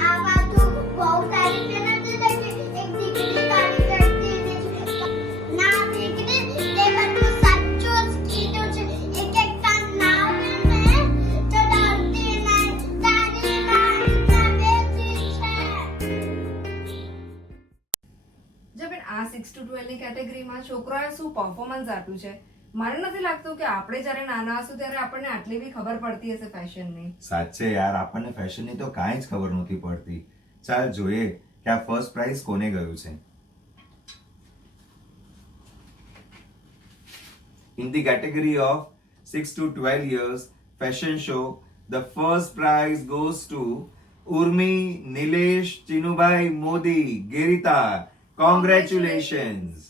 આ વાતો બહુ સારી છે નથી દેખી એક દીકરી તારી કરતી ના દીકરી તે બધું સાચું જ કીધું છે એક એક કામ ના આવે ને તો ડરતી નહીં તારી નાની બેટી છે જબેન આ 6 to 12 ની કેટેગરીમાં છોકરાએ શું પરફોર્મન્સ આપ્યું છે મને નથી લાગતું કે આપણે જ્યારે નાના હશું ત્યારે આપણને આટલી બી ખબર પડતી હશે ફેશનની સાચે યાર આપણને ફેશનની તો કાંઈ જ ખબર નહોતી પડતી. ચાલ જોઈએ કે આ ફર્સ્ટ પ્રાઇઝ કોને ગયું છે. In the category of 6 to 12 years fashion show, the first prize goes to Urmi Nilesh Chinubai Modi Gerita. Congratulations.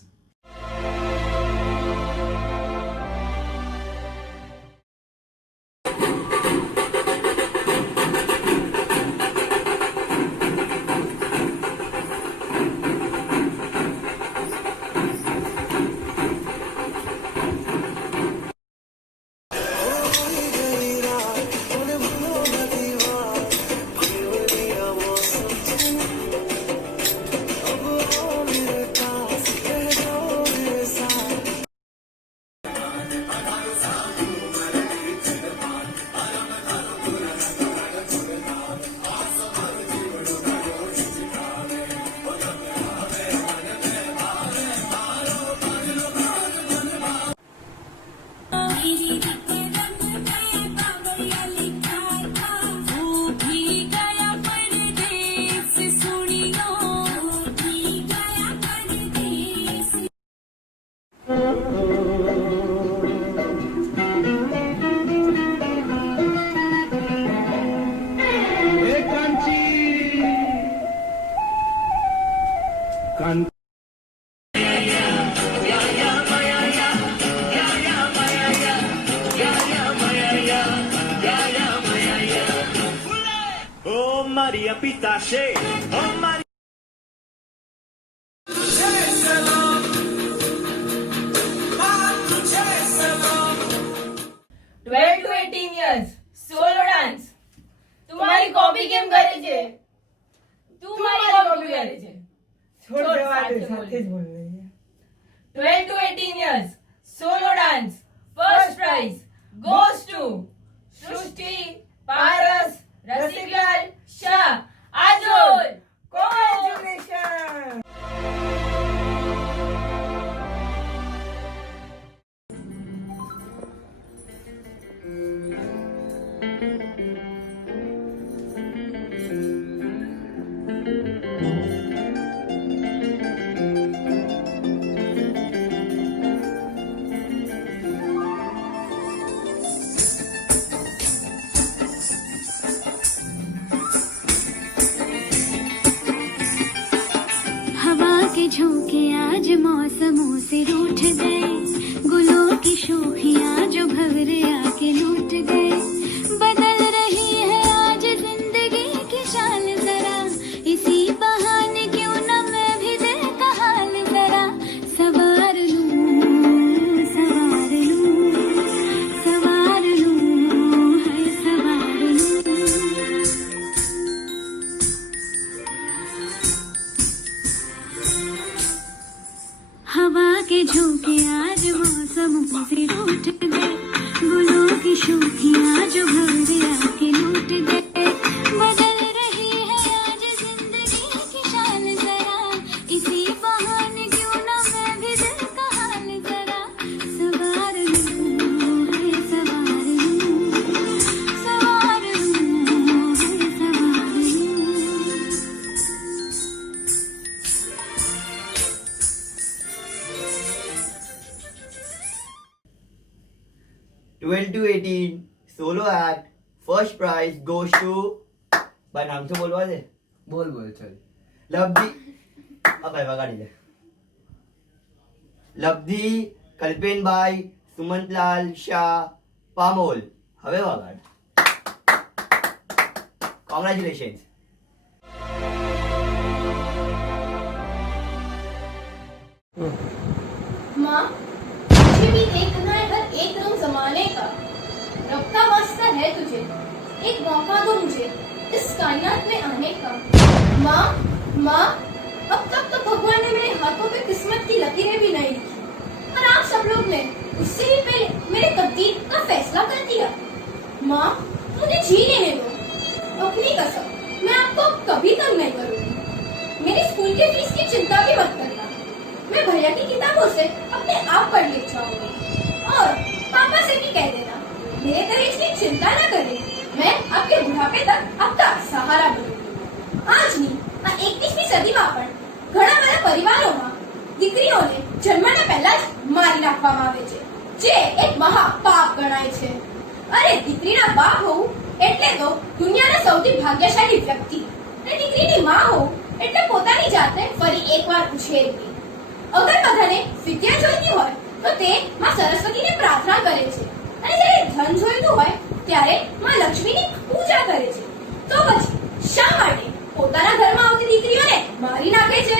Oh Maria Pitache, oh Maria. Twelve to 18 years solo dance तुम्हारी copy केम करे छे તું મારી copy કરે છે છોડ જવા દે સાથે જ બોલ રહી છે 12 to 18 years solo dance first prize goes to Srushti Paras Rasiklal Shah Ajol congratulations झोंके आज मौसमों से रूठ गए गुलों की शोखियां जो भंवरे आके लूट गए बदल रही है आज जिंदगी की चाल जरा इसी बहाने क्यों न मैं भी दिल का हाल जरा सवार लूं सवार लूं सवार लूं है सवार लूं हवा के झोंके आज मौसम से रूठ गए गुलों ફર્સ્ટ પ્રાઇઝ ગોઝ ટુ ભાઈ નામ તો બોલવા દે. બોલ ચાલ. લબ્ધી ભાઈ વગાડી દે. લબ્ધી કલ્પેનભાઈ સુમંતલાલ શાહ પામોલ. હવે વગાડ. કોંગ્રેચ્યુલેશન્સ. माँ मुझे भी देखना है हर एक रंग जमाने का. रब का वास्ता है तुझे, एक मौका दो मुझे इस कायनात में आने का. माँ माँ अब तक तो भगवान ने मेरे हाथों पे किस्मत की लकीरें भी नहीं लिखी, और आप सब लोग ने उससे भी पहले मेरे तकदीर का फैसला कर दिया. माँ मुझे जी लेने दो. अपनी कसम मैं आपको कभी तंग नहीं करूँगी. मेरी स्कूल की फीस की चिंता भी मत करना. मैं भैया की किताबों से अपने आप पढ़ लिख जाऊंगी. और पापा से भी कह देना मेरे दहेज की चिंता न करें. मैं आपके बुढ़ापे तक आपका सहारा बनूंगी. આજની આ 21મી સદીમાં પણ ઘણા બધા પરિવારોમાં દીકરીઓને જન્મના પહેલા જ મારી નાખવામાં આવે છે, જે એક મહા પાપ ગણાય છે. અરે દીકરીના બાપ હોવું એટલે તો દુનિયાના સૌથી ભાગ્યશાળી વ્યક્તિ, અને દીકરીની માં હોવું એટલે પોતાની જાતને ફરી એકવાર ઉછેરવી. અગર બધાને વિદ્યા જોઈતી હોય તો તે માં સરસ્વતીને પ્રાર્થના કરે છે, અને જ્યારે ધન જોઈતું હોય ત્યારે માં લક્ષ્મીની પૂજા કરે છે. તો પછી શા માટે પોતાના ઘરમાં આવતી દીકરીઓને મારી નાખે છે?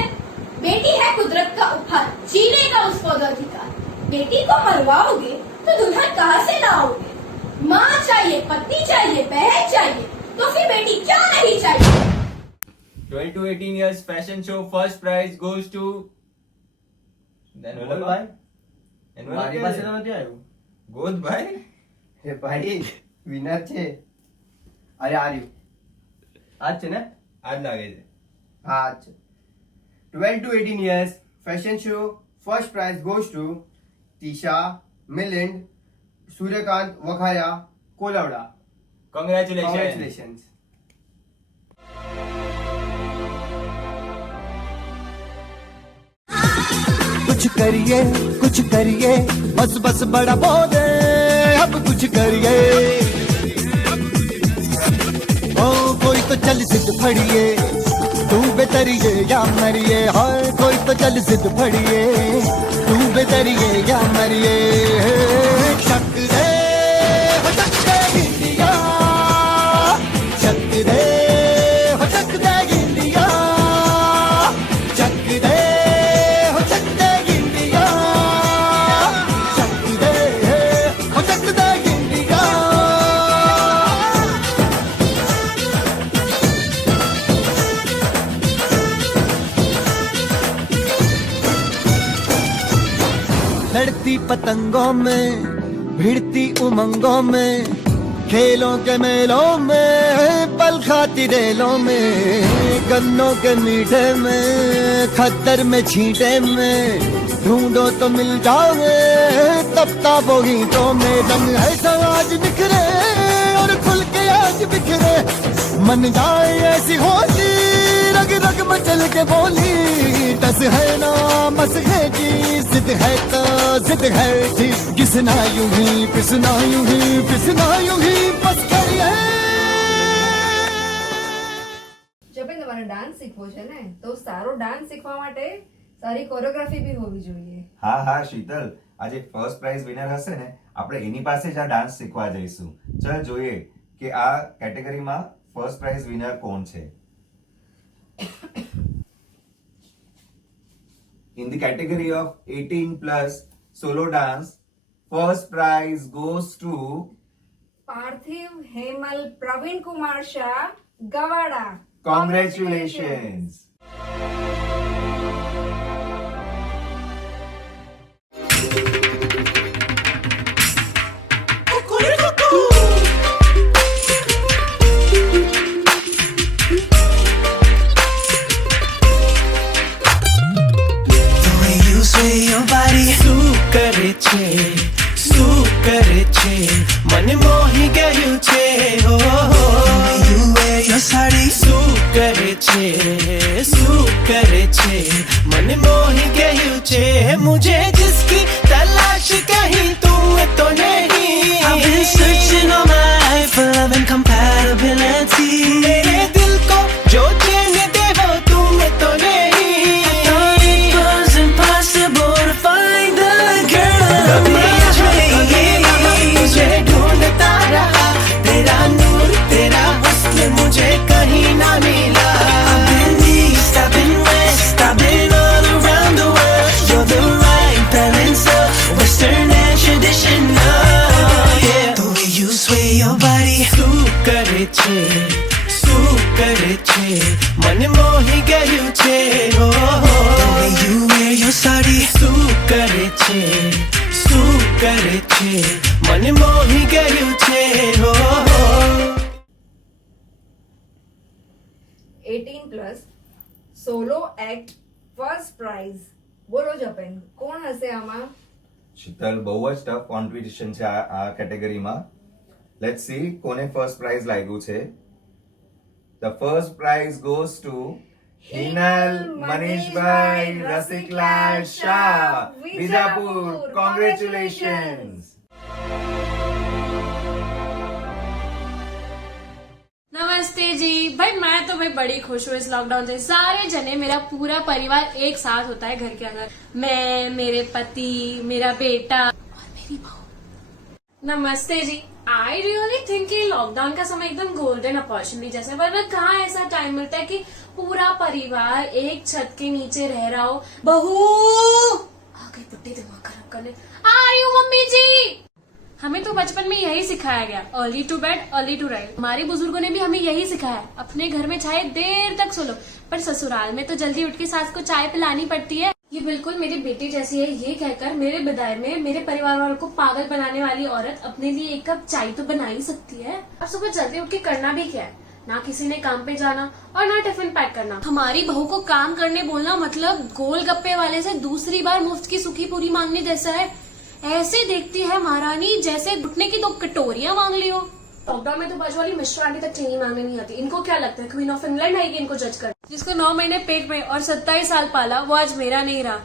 बेटी है कुदरत का उपहार, जीने का उसको अधिकार. बेटी को मरवाओगे तो दुल्हन कहाँ से लाओगे? माँ चाहिए, पत्नी चाहिए, बहन चाहिए, तो फिर बेटी क्यों नहीं चाहिए? 12 to 18 years fashion show first prize goes to બોલ ભાઈ. મારી પાસે તો નથી આવ્યું. ગોદ ભાઈ. હે ભાઈ વિનર છે. અરે આર્યું આજ છે ને? આજ લાગે છે. હા આજ છે. 12 to 18 years fashion show first prize goes to Tisha, Milind, Suryakant Wakhaya, Kolavda. Congratulations. कुछ करिए बस बस बड़ा बोले अब कुछ करिए. ओ कोई तो चल जिद फड़िए, तू बेतरिए या मरिए. हाय कोई तो चल जिद फड़िए, तू बेतरिए या मरिए. शक दे हो शक दे इंडिया, शक दे हो शक दे इंडिया, शक दे हो शक दे इंडिया, शक दे हो शक दे इंडिया. लड़ती पतंगों में, भिड़ती उमंगों में, खेलों के मेलों में, पल खाती रेलों में, गन्नों के मीठे में, खद्दर में छींटे में, ढूंढो तो मिल जाओगे तपताबो गीतों में. रंग है आज निखरे और खुल के आज बिखरे, मन जाए ऐसी होली रग रग मचल के बोली. टस है ना मस है जी, जिद है तो जिद है जी, किसना यूं ही पिसना यूं ही पिसना यूं ही बस करिए. જપેન તમારે ડાન્સ શીખવો છે ને, તો સારો ડાન્સ શીખવા માટે સારી કોરિયોગ્રાફી બી હોવી જોઈએ. હા શીતલ, આજે ફર્સ્ટ પ્રાઇઝ વિનર હશે ને, આપણે એની પાસે જ આ ડાન્સ શીખવા જઈશું. ચલ જોઈએ કે આ કેટેગરીમાં ફર્સ્ટ પ્રાઇઝ વિનર કોણ છે. In the category of 18 plus solo dance, first prize goes to પાર્થિવ Hemal Pravin Kumar Shah Gavada. Congratulations. your body શું કરે છે મને મોહી ગયું છે. you wear your સાડી શું કરે છે મને મોહી ગયું છે. मुझे जिसकी तलाश कहीं तुम तो नहीं. I've been searching all my life for love and compassion. છે શું કરે છે મને મોહી ગયું છે oh you wear your sari શું કરે છે મને મોહી ગયું છે ઓ 18+ સોલો એક્ટ ફર્સ્ટ પ્રાઇઝ. બોલો જપેન, કોણ હશે આમાં? શીતલ, બહુ જ ટફ કોમ્પિટિશન છે આ કેટેગરીમાં. લેટ્સ સી કોને ફર્સ્ટ પ્રાઇઝ લાગ્યું છે. The first prize goes to Hinal Manishbhai Rasiklal Shah, Vijapur. Congratulations. नमस्ते जी भाई, मैं तो भाई बड़ी खुश हूँ इस लॉकडाउन से. सारे जने, मेरा पूरा परिवार एक साथ होता है घर के अंदर. मैं, मेरे पति, मेरा बेटा और मेरी बहू. नमस्ते जी. आई रियली थिंक कि लॉकडाउन का समय एकदम गोल्डन अपॉर्चुनिटी जैसे, वरना कहाँ ऐसा टाइम मिलता है कि पूरा परिवार एक छत के नीचे रह रहा हो. बहू आ गई बुड्ढी दिमाग खराब करने. आ रही हूँ मम्मी जी. हमें तो बचपन में यही सिखाया गया, early to bed early to rise. हमारे बुजुर्गों ने भी हमें यही सिखाया, अपने घर में चाहे देर तक सो लो, पर ससुराल में तो जल्दी उठ के सास को चाय पिलानी पड़ती है. ये बिल्कुल मेरी बेटी जैसी है. ये कहकर मेरे बिदाई में मेरे परिवार वालों को पागल बनाने वाली औरत अपने लिए एक कप चाय तो बना ही सकती है. अब सुबह जल्दी उठ के करना भी क्या है? ना किसी ने काम पे जाना और ना टिफिन पैक करना. हमारी बहू को काम करने बोलना मतलब गोलगप्पे वाले से दूसरी बार मुफ्त की सुखी पूरी मांगने जैसा है. ऐसे देखती है महारानी जैसे घुटने की 2 कटोरियां मांग ली हो. लॉकडाउन में तो बाजू वाली मिश्रा आंटी तक चीनी मांगने नहीं आती. इनको क्या लगता है क्वीन ऑफ इंग्लैंड आएगी इनको जज कर? जिसको 9 महीने पेट में और 27 साल पाला, वो आज मेरा नहीं रहा.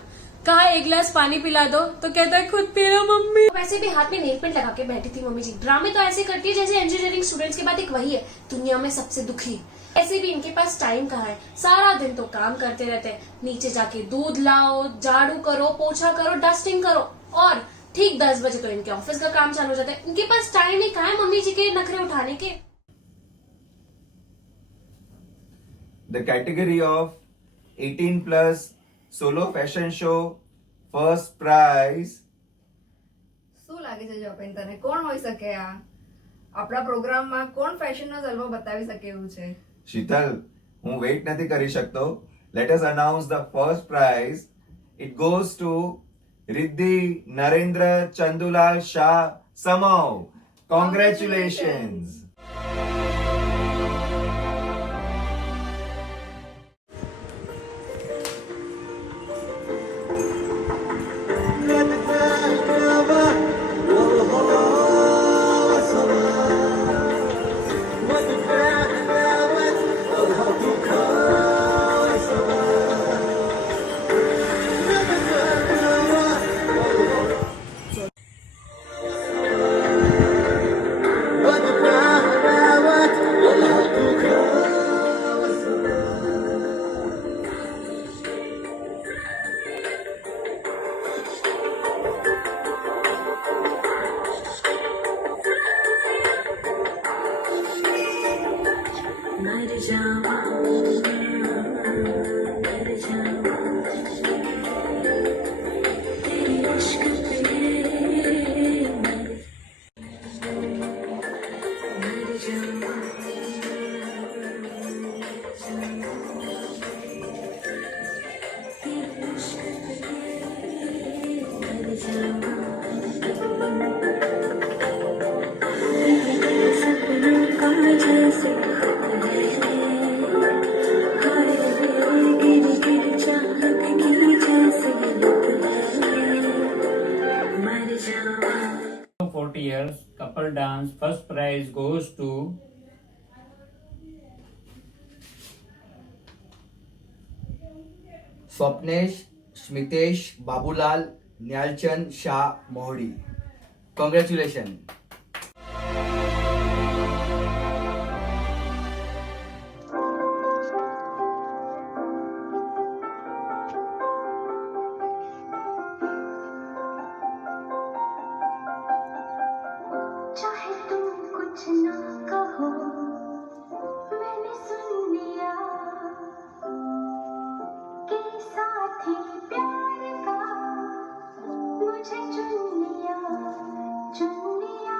कहा 1 गिलास पानी पिला दो तो कहता है खुद पी लो मम्मी. वैसे भी हाथ में नेल पेंट लगा के बैठी थी मम्मी जी. ड्रामे तो ऐसे करती है जैसे इंजीनियरिंग स्टूडेंट्स के बाद एक वही है दुनिया में सबसे दुखी. ऐसे भी इनके पास टाइम कहाँ है. सारा दिन तो काम करते रहते हैं. नीचे जाके दूध लाओ, झाड़ू करो, पोछा करो, डस्टिंग करो, और ठीक 10 बजे तो इनके ऑफिस का काम चालू हो जाता है. इनके पास टाइम ही कहाँ है मम्मी जी के नखरे उठाने के. The category of 18+ solo fashion show first prize. શું લાગે છે જપેન તને, કોણ હોઈ શકે આ? આપણા પ્રોગ્રામમાં કોણ ફેશનનો જલવો બતાવી શકે એવું છે? શીતલ, હું વેઇટ નથી કરી શકતો. Let us announce the first prize. It goes to Riddhi Narendra Chandulal Shah Samau. Congratulations. couple dance first prize goes to Swapnesh Smitesh Babulal न्यालचंद Shah Mohri. Congratulations. चाहे तुम कुछ ना कहो, मैंने सुन लिया कि साथी प्यार का मुझे चुन लिया, चुन लिया.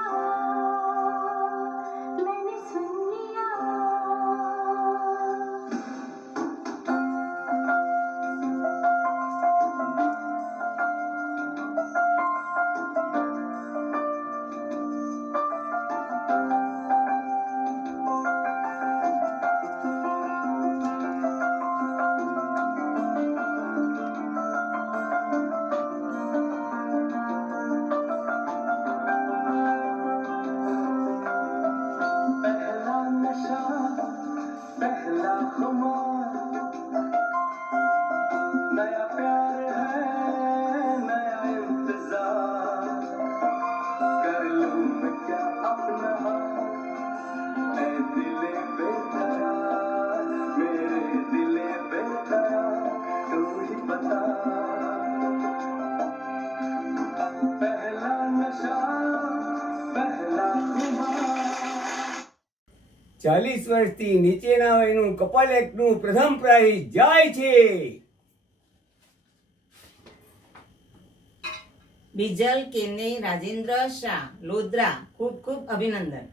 ચાલીસ વર્ષથી નીચેના વયનું કપલ એક્ટનું પ્રથમ પ્રાઇઝ જાય છે बिजल केने राजेंद्र शाह लोद्रा खूब खूब अभिनंदन।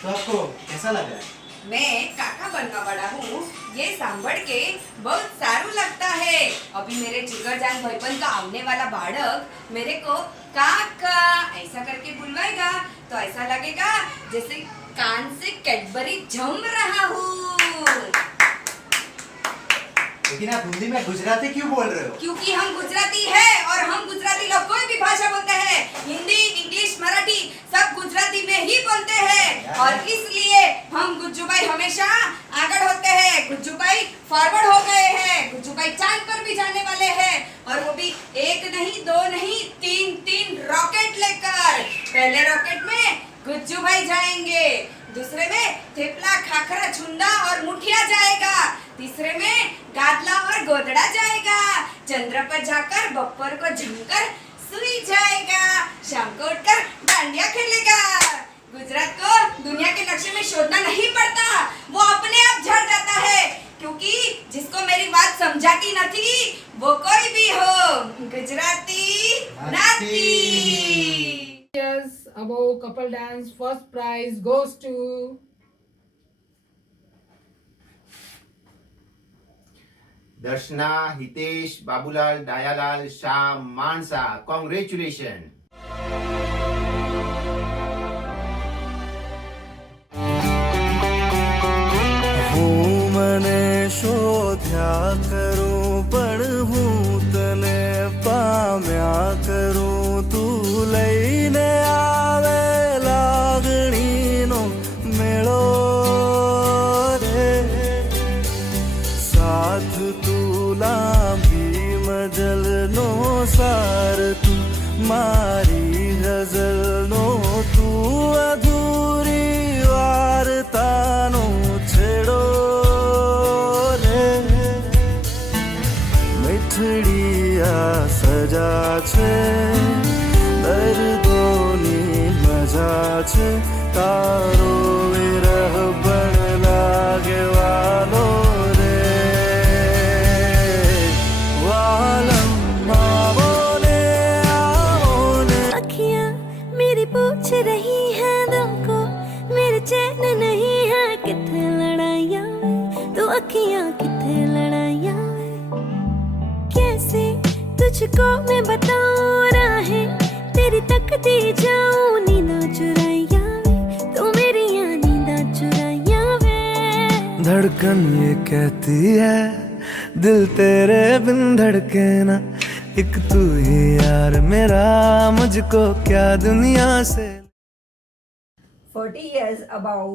तो आपको कैसा लग रहा है? मैं काका बनने वाला हूँ, ये सांभर के बहुत सारू लगता है। अभी मेरे जिगर जान भाईबंद का आने वाला बालक मेरे को काका ऐसा करके बुलवाएगा तो ऐसा लगेगा जैसे कान से कैडबरी जम रहा हूँ। लेकिन आप हिंदी में गुजराती क्यों बोल रहे हो? क्योंकि हम गुजराती है और हम गुजराती लोग कोई भी भाषा बोलते हैं, हिंदी इंग्लिश मराठी सब गुजराती में ही बोलते हैं और इसलिए हम गुज्जू भाई हमेशा आगे होते हैं। गुज्जू भाई फॉरवर्ड हो गए हैं, गुज्जू भाई चांद पर भी जाने वाले हैं और वो भी एक नहीं दो नहीं तीन रॉकेट लेकर। पहले रॉकेट में गुज्जू भाई जाएंगे, दूसरे में थेपला खाखरा छुंदा और मुठिया जाएगा, तीसरे में गादला और गोदड़ा जाएगा, चंद्र पर जाकर बप्पर को जमकर सुई जाएगा, शाम को उठकर डांडिया खेलेगा। गुजरात को दुनिया के नक्शे में शोधना नहीं पड़ता, वो अपने आप झड़ जाता है, क्योंकि जिसको मेरी बात समझाती नहीं वो कोई भी हो गुजराती नाती। Years above couple dance, first prize goes to Darshana Hitesh Babulal Dayalal Shah Mansa. Congratulation. હું મને શોધ્યા કરું પણ હું તને પામ્યા કરું તું લઈને આવે લાગણીનો મેળો રે સાથ તું લાંબી મજલનો સાર તું મારી ગઝલનો તું અધૂરી વાર્તાનો છેડો રે મીઠડીયા સજા છે દર્દોની મજા છે તારો વિરહ બણ લાગે વાલો રે વાલમ આવો ને अखियाँ मेरी पूछ रही हैं दिल को, मेरे चैन नहीं है किथे लड़ाइयाँ वे, तो अखियाँ किथे लड़ाइयाँ वे। कैसे तुझको मैं बताऊँ राहें तेरी तकती जाऊँ नींदा चुराइयाँ वे, तो मेरी यहाँ नींदा चुराइयाँ वे। धड़कन ये कहती है दिल तेरे बिन धड़के ना, एक तू ही यार मेरा मुझको क्या दुनिया से। 40 years above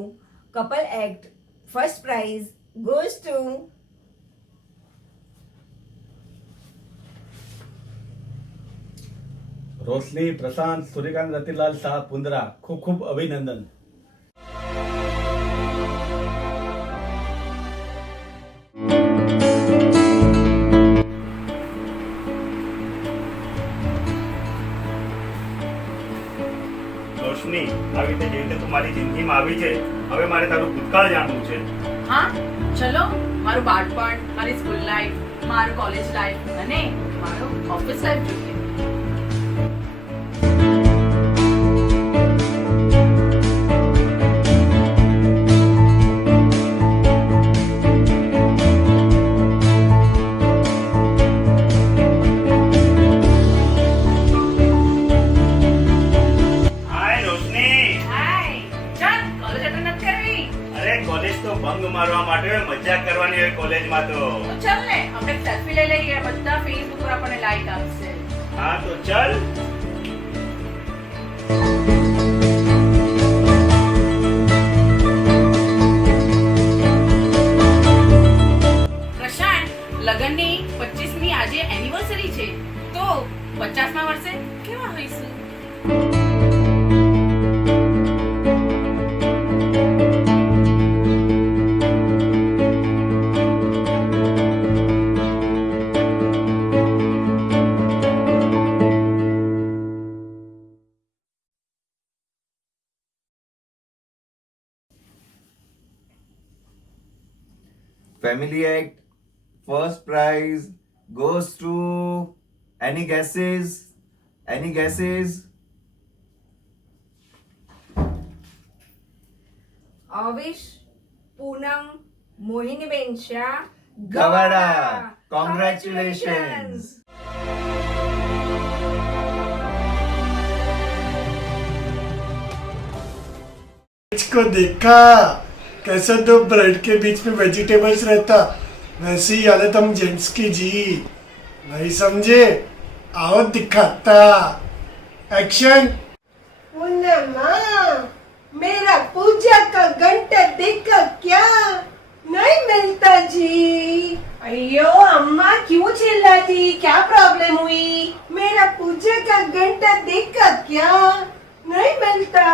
couple act, first prize goes to रोशनी प्रशांत सूर्यकांत रतिलाल शाह पुंदरा। खूब खूब अभिनंदन। રોશની, આવી રીતે જેવી રીતે તું મારી જિંદગીમાં આવી છે, હવે મારે તારું ભૂતકાળ જાણવું છે. હા ચલો, મારું બાળપણ, મારી સ્કૂલ લાઈફ, મારું કોલેજ લાઈફ અને મારો ઓફિસ લાઈફ જોઈએ. હાય રોશની. હાય, ચાલ કોલેજ અટેન્ડ નથી કરવી. અરે કોલેજ તો ભંગ મારવા માટે હોય, મજાક કરવાની હોય કોલેજમાં તો. તો ચાલ ને આપણે સેલ્ફી લઈ લઈએ, બધા ફેસબુક પર આપણને લાઈક આપશે. હા તો ચલ. પ્રશાંત, લગનની 25મી આજે એનિવર્સરી છે, તો 50મા વર્ષે કેવા હોઈશું? Family Act first prize goes to any guesses? Any guesses? Avish, Poonam, મોહિનીબેન Shah, Gavada. Congratulations. को देखा कैसा तो ब्रेड के बीच में वेजिटेबल्स रहता, वैसी हालत हम जेंट्स की जी। नहीं समझे? आओ दिखाता। एक्शन। मेरा पूजा का घंटा देखा क्या? नहीं मिलता जी। अयो अम्मा क्यों चिल्लाती? क्या प्रॉब्लम हुई? मेरा पूजा का घंटा देखा क्या? नहीं मिलता।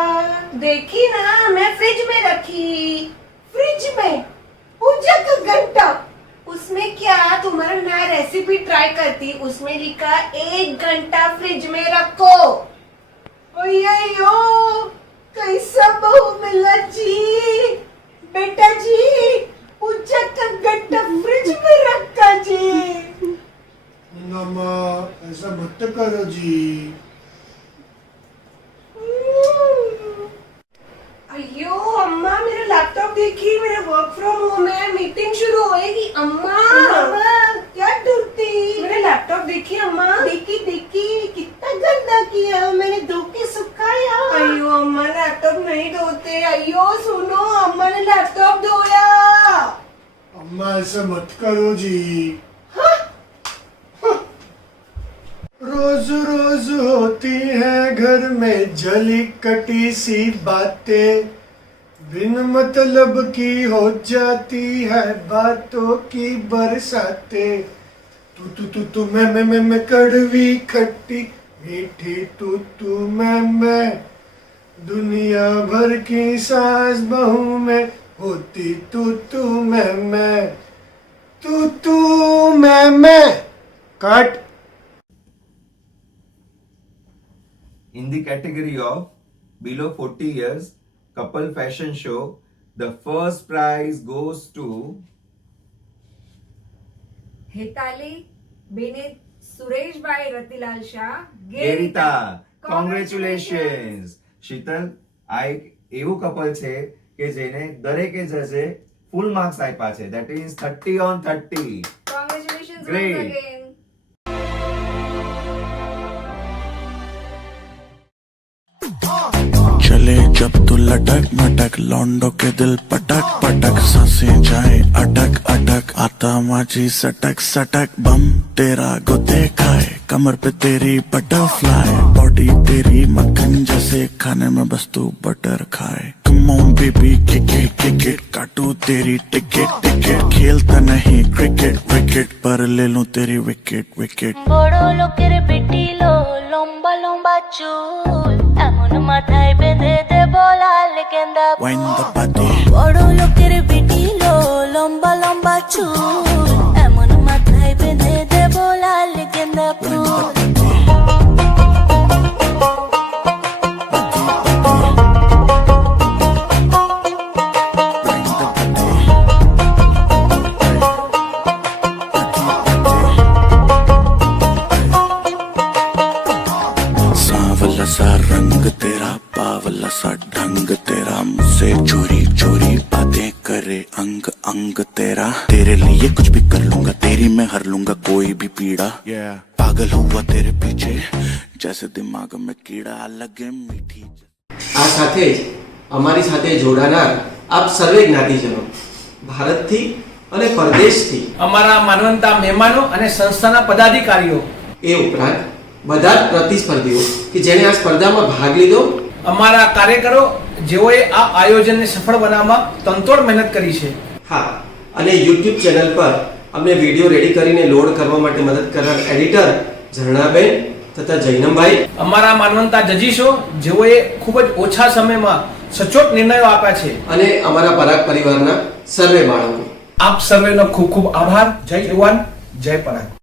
देखी ना, मैं फ्रिज में रखी। फ्रिज में पूजा का घंटा? उसमें क्या? तुम्हारा नया रेसिपी ट्राई करती, उसमें लिखा 1 घंटा फ्रिज में रखो। अयो कैसा बहू मिला जी। बेटा जी पूजा का घंटा फ्रिज में रखा जी। मामा ऐसा मत करो जी। अयो अम्मा मेरा लैपटॉप देखी, मेरा वर्क फ्रॉम होम है, मीटिंग शुरू होएगी। अम्मा क्या डरती? मेरा लैपटॉप देखी अम्मा। देखी कितना गंदा किया, मैंने धो के सुखाया। अयो अम्मा लैपटॉप नहीं धोते। अयो सुनो, अम्मा ने लैपटॉप धोया। अम्मा ऐसा मत करो जी। रोज रोज होती है घर में जली कटी सी बातें, बिन मतलब की हो जाती है बातों की बरसातें। तू मैं कड़वी खट्टी मीठी तू मैं, दुनिया भर की सास बहू में होती तू मैं, तू मैं। Cut. In the category of below 40 years couple fashion show, the first prize goes to હેતાલી બેને સુરેશભાઈ રતિલાલ શાહ, Gerita. Congratulations. શીતલ, આ એક એવું કપલ છે કે જેને દરેકે જજે ફૂલ માર્ક્સ આપ્યા છે. That is 30 on 30. Congratulations Great. once again. चले जब तू लटक मटक लौंडों के दिल पटक पटक सांसें जाए अटक अटक आता माझी सटक सटक बम तेरा गुदे खाए कमर पे तेरी बटरफ्लाई बॉडी तेरी मक्खन जैसे खाने में बस तू बटर खाए come on baby kick it काटू तेरी टिकट टिकट खेलता नहीं क्रिकेट विकेट पर ले लूं तेरी विकेट विकेट বড় লোকের বেটি লো লম্বা লম্বা চুল এমন মাথায় বেঁধে দেব লাল গেন্দা Wind the body বড় লোকের বেটি লো লম্বা লম্বা চুল এমন মাথায় বেঁধে দেব লাল গেন্দা ফুল सांवला सा रंग तेरा बावला सा ढंग तेरा मुझसे चोरी चोरी बातें करे अंग अंग तेरा तेरे लिए कुछ भी कर लूंगा तेरी मैं हर लूंगा कोई भी पीड़ा पागल हुआ तेरे पीछे जैसे दिमाग में कीड़ा लगे मीठी આ સાથે જ અમારી સાથે જોડાનાર આપ સર્વે જ્ઞાતિજનો ભારતથી અને પરદેશથી અમારા માનવંતા મહેમાનો અને સંસ્થાના પદાધિકારીઓ એ ઉપરાંત બધા જ પ્રતિસ્પર્ધીઓ કે જેણે આ સ્પર્ધામાં ભાગ લીધો, અમારા કાર્યકરો જેઓએ આ આયોજનને સફળ બનાવવામાં તનતોડ મહેનત કરી છે. હા, અને YouTube ચેનલ પર અમને વિડીયો રેડી કરીને લોડ કરવા માટે મદદ કરનાર એડિટર ઝરણાબેન તથા જૈનમભાઈ, અમારા માનવંતા જજીશો જેઓએ ખૂબ જ ઓછા સમયમાં સચોટ નિર્ણયો આપ્યા છે, અને અમારા પરાગ પરિવારના સર્વે બાળકો. આપ સર્વેનો ખૂબ ખૂબ આભાર. જય જવાન, જય પરાગ.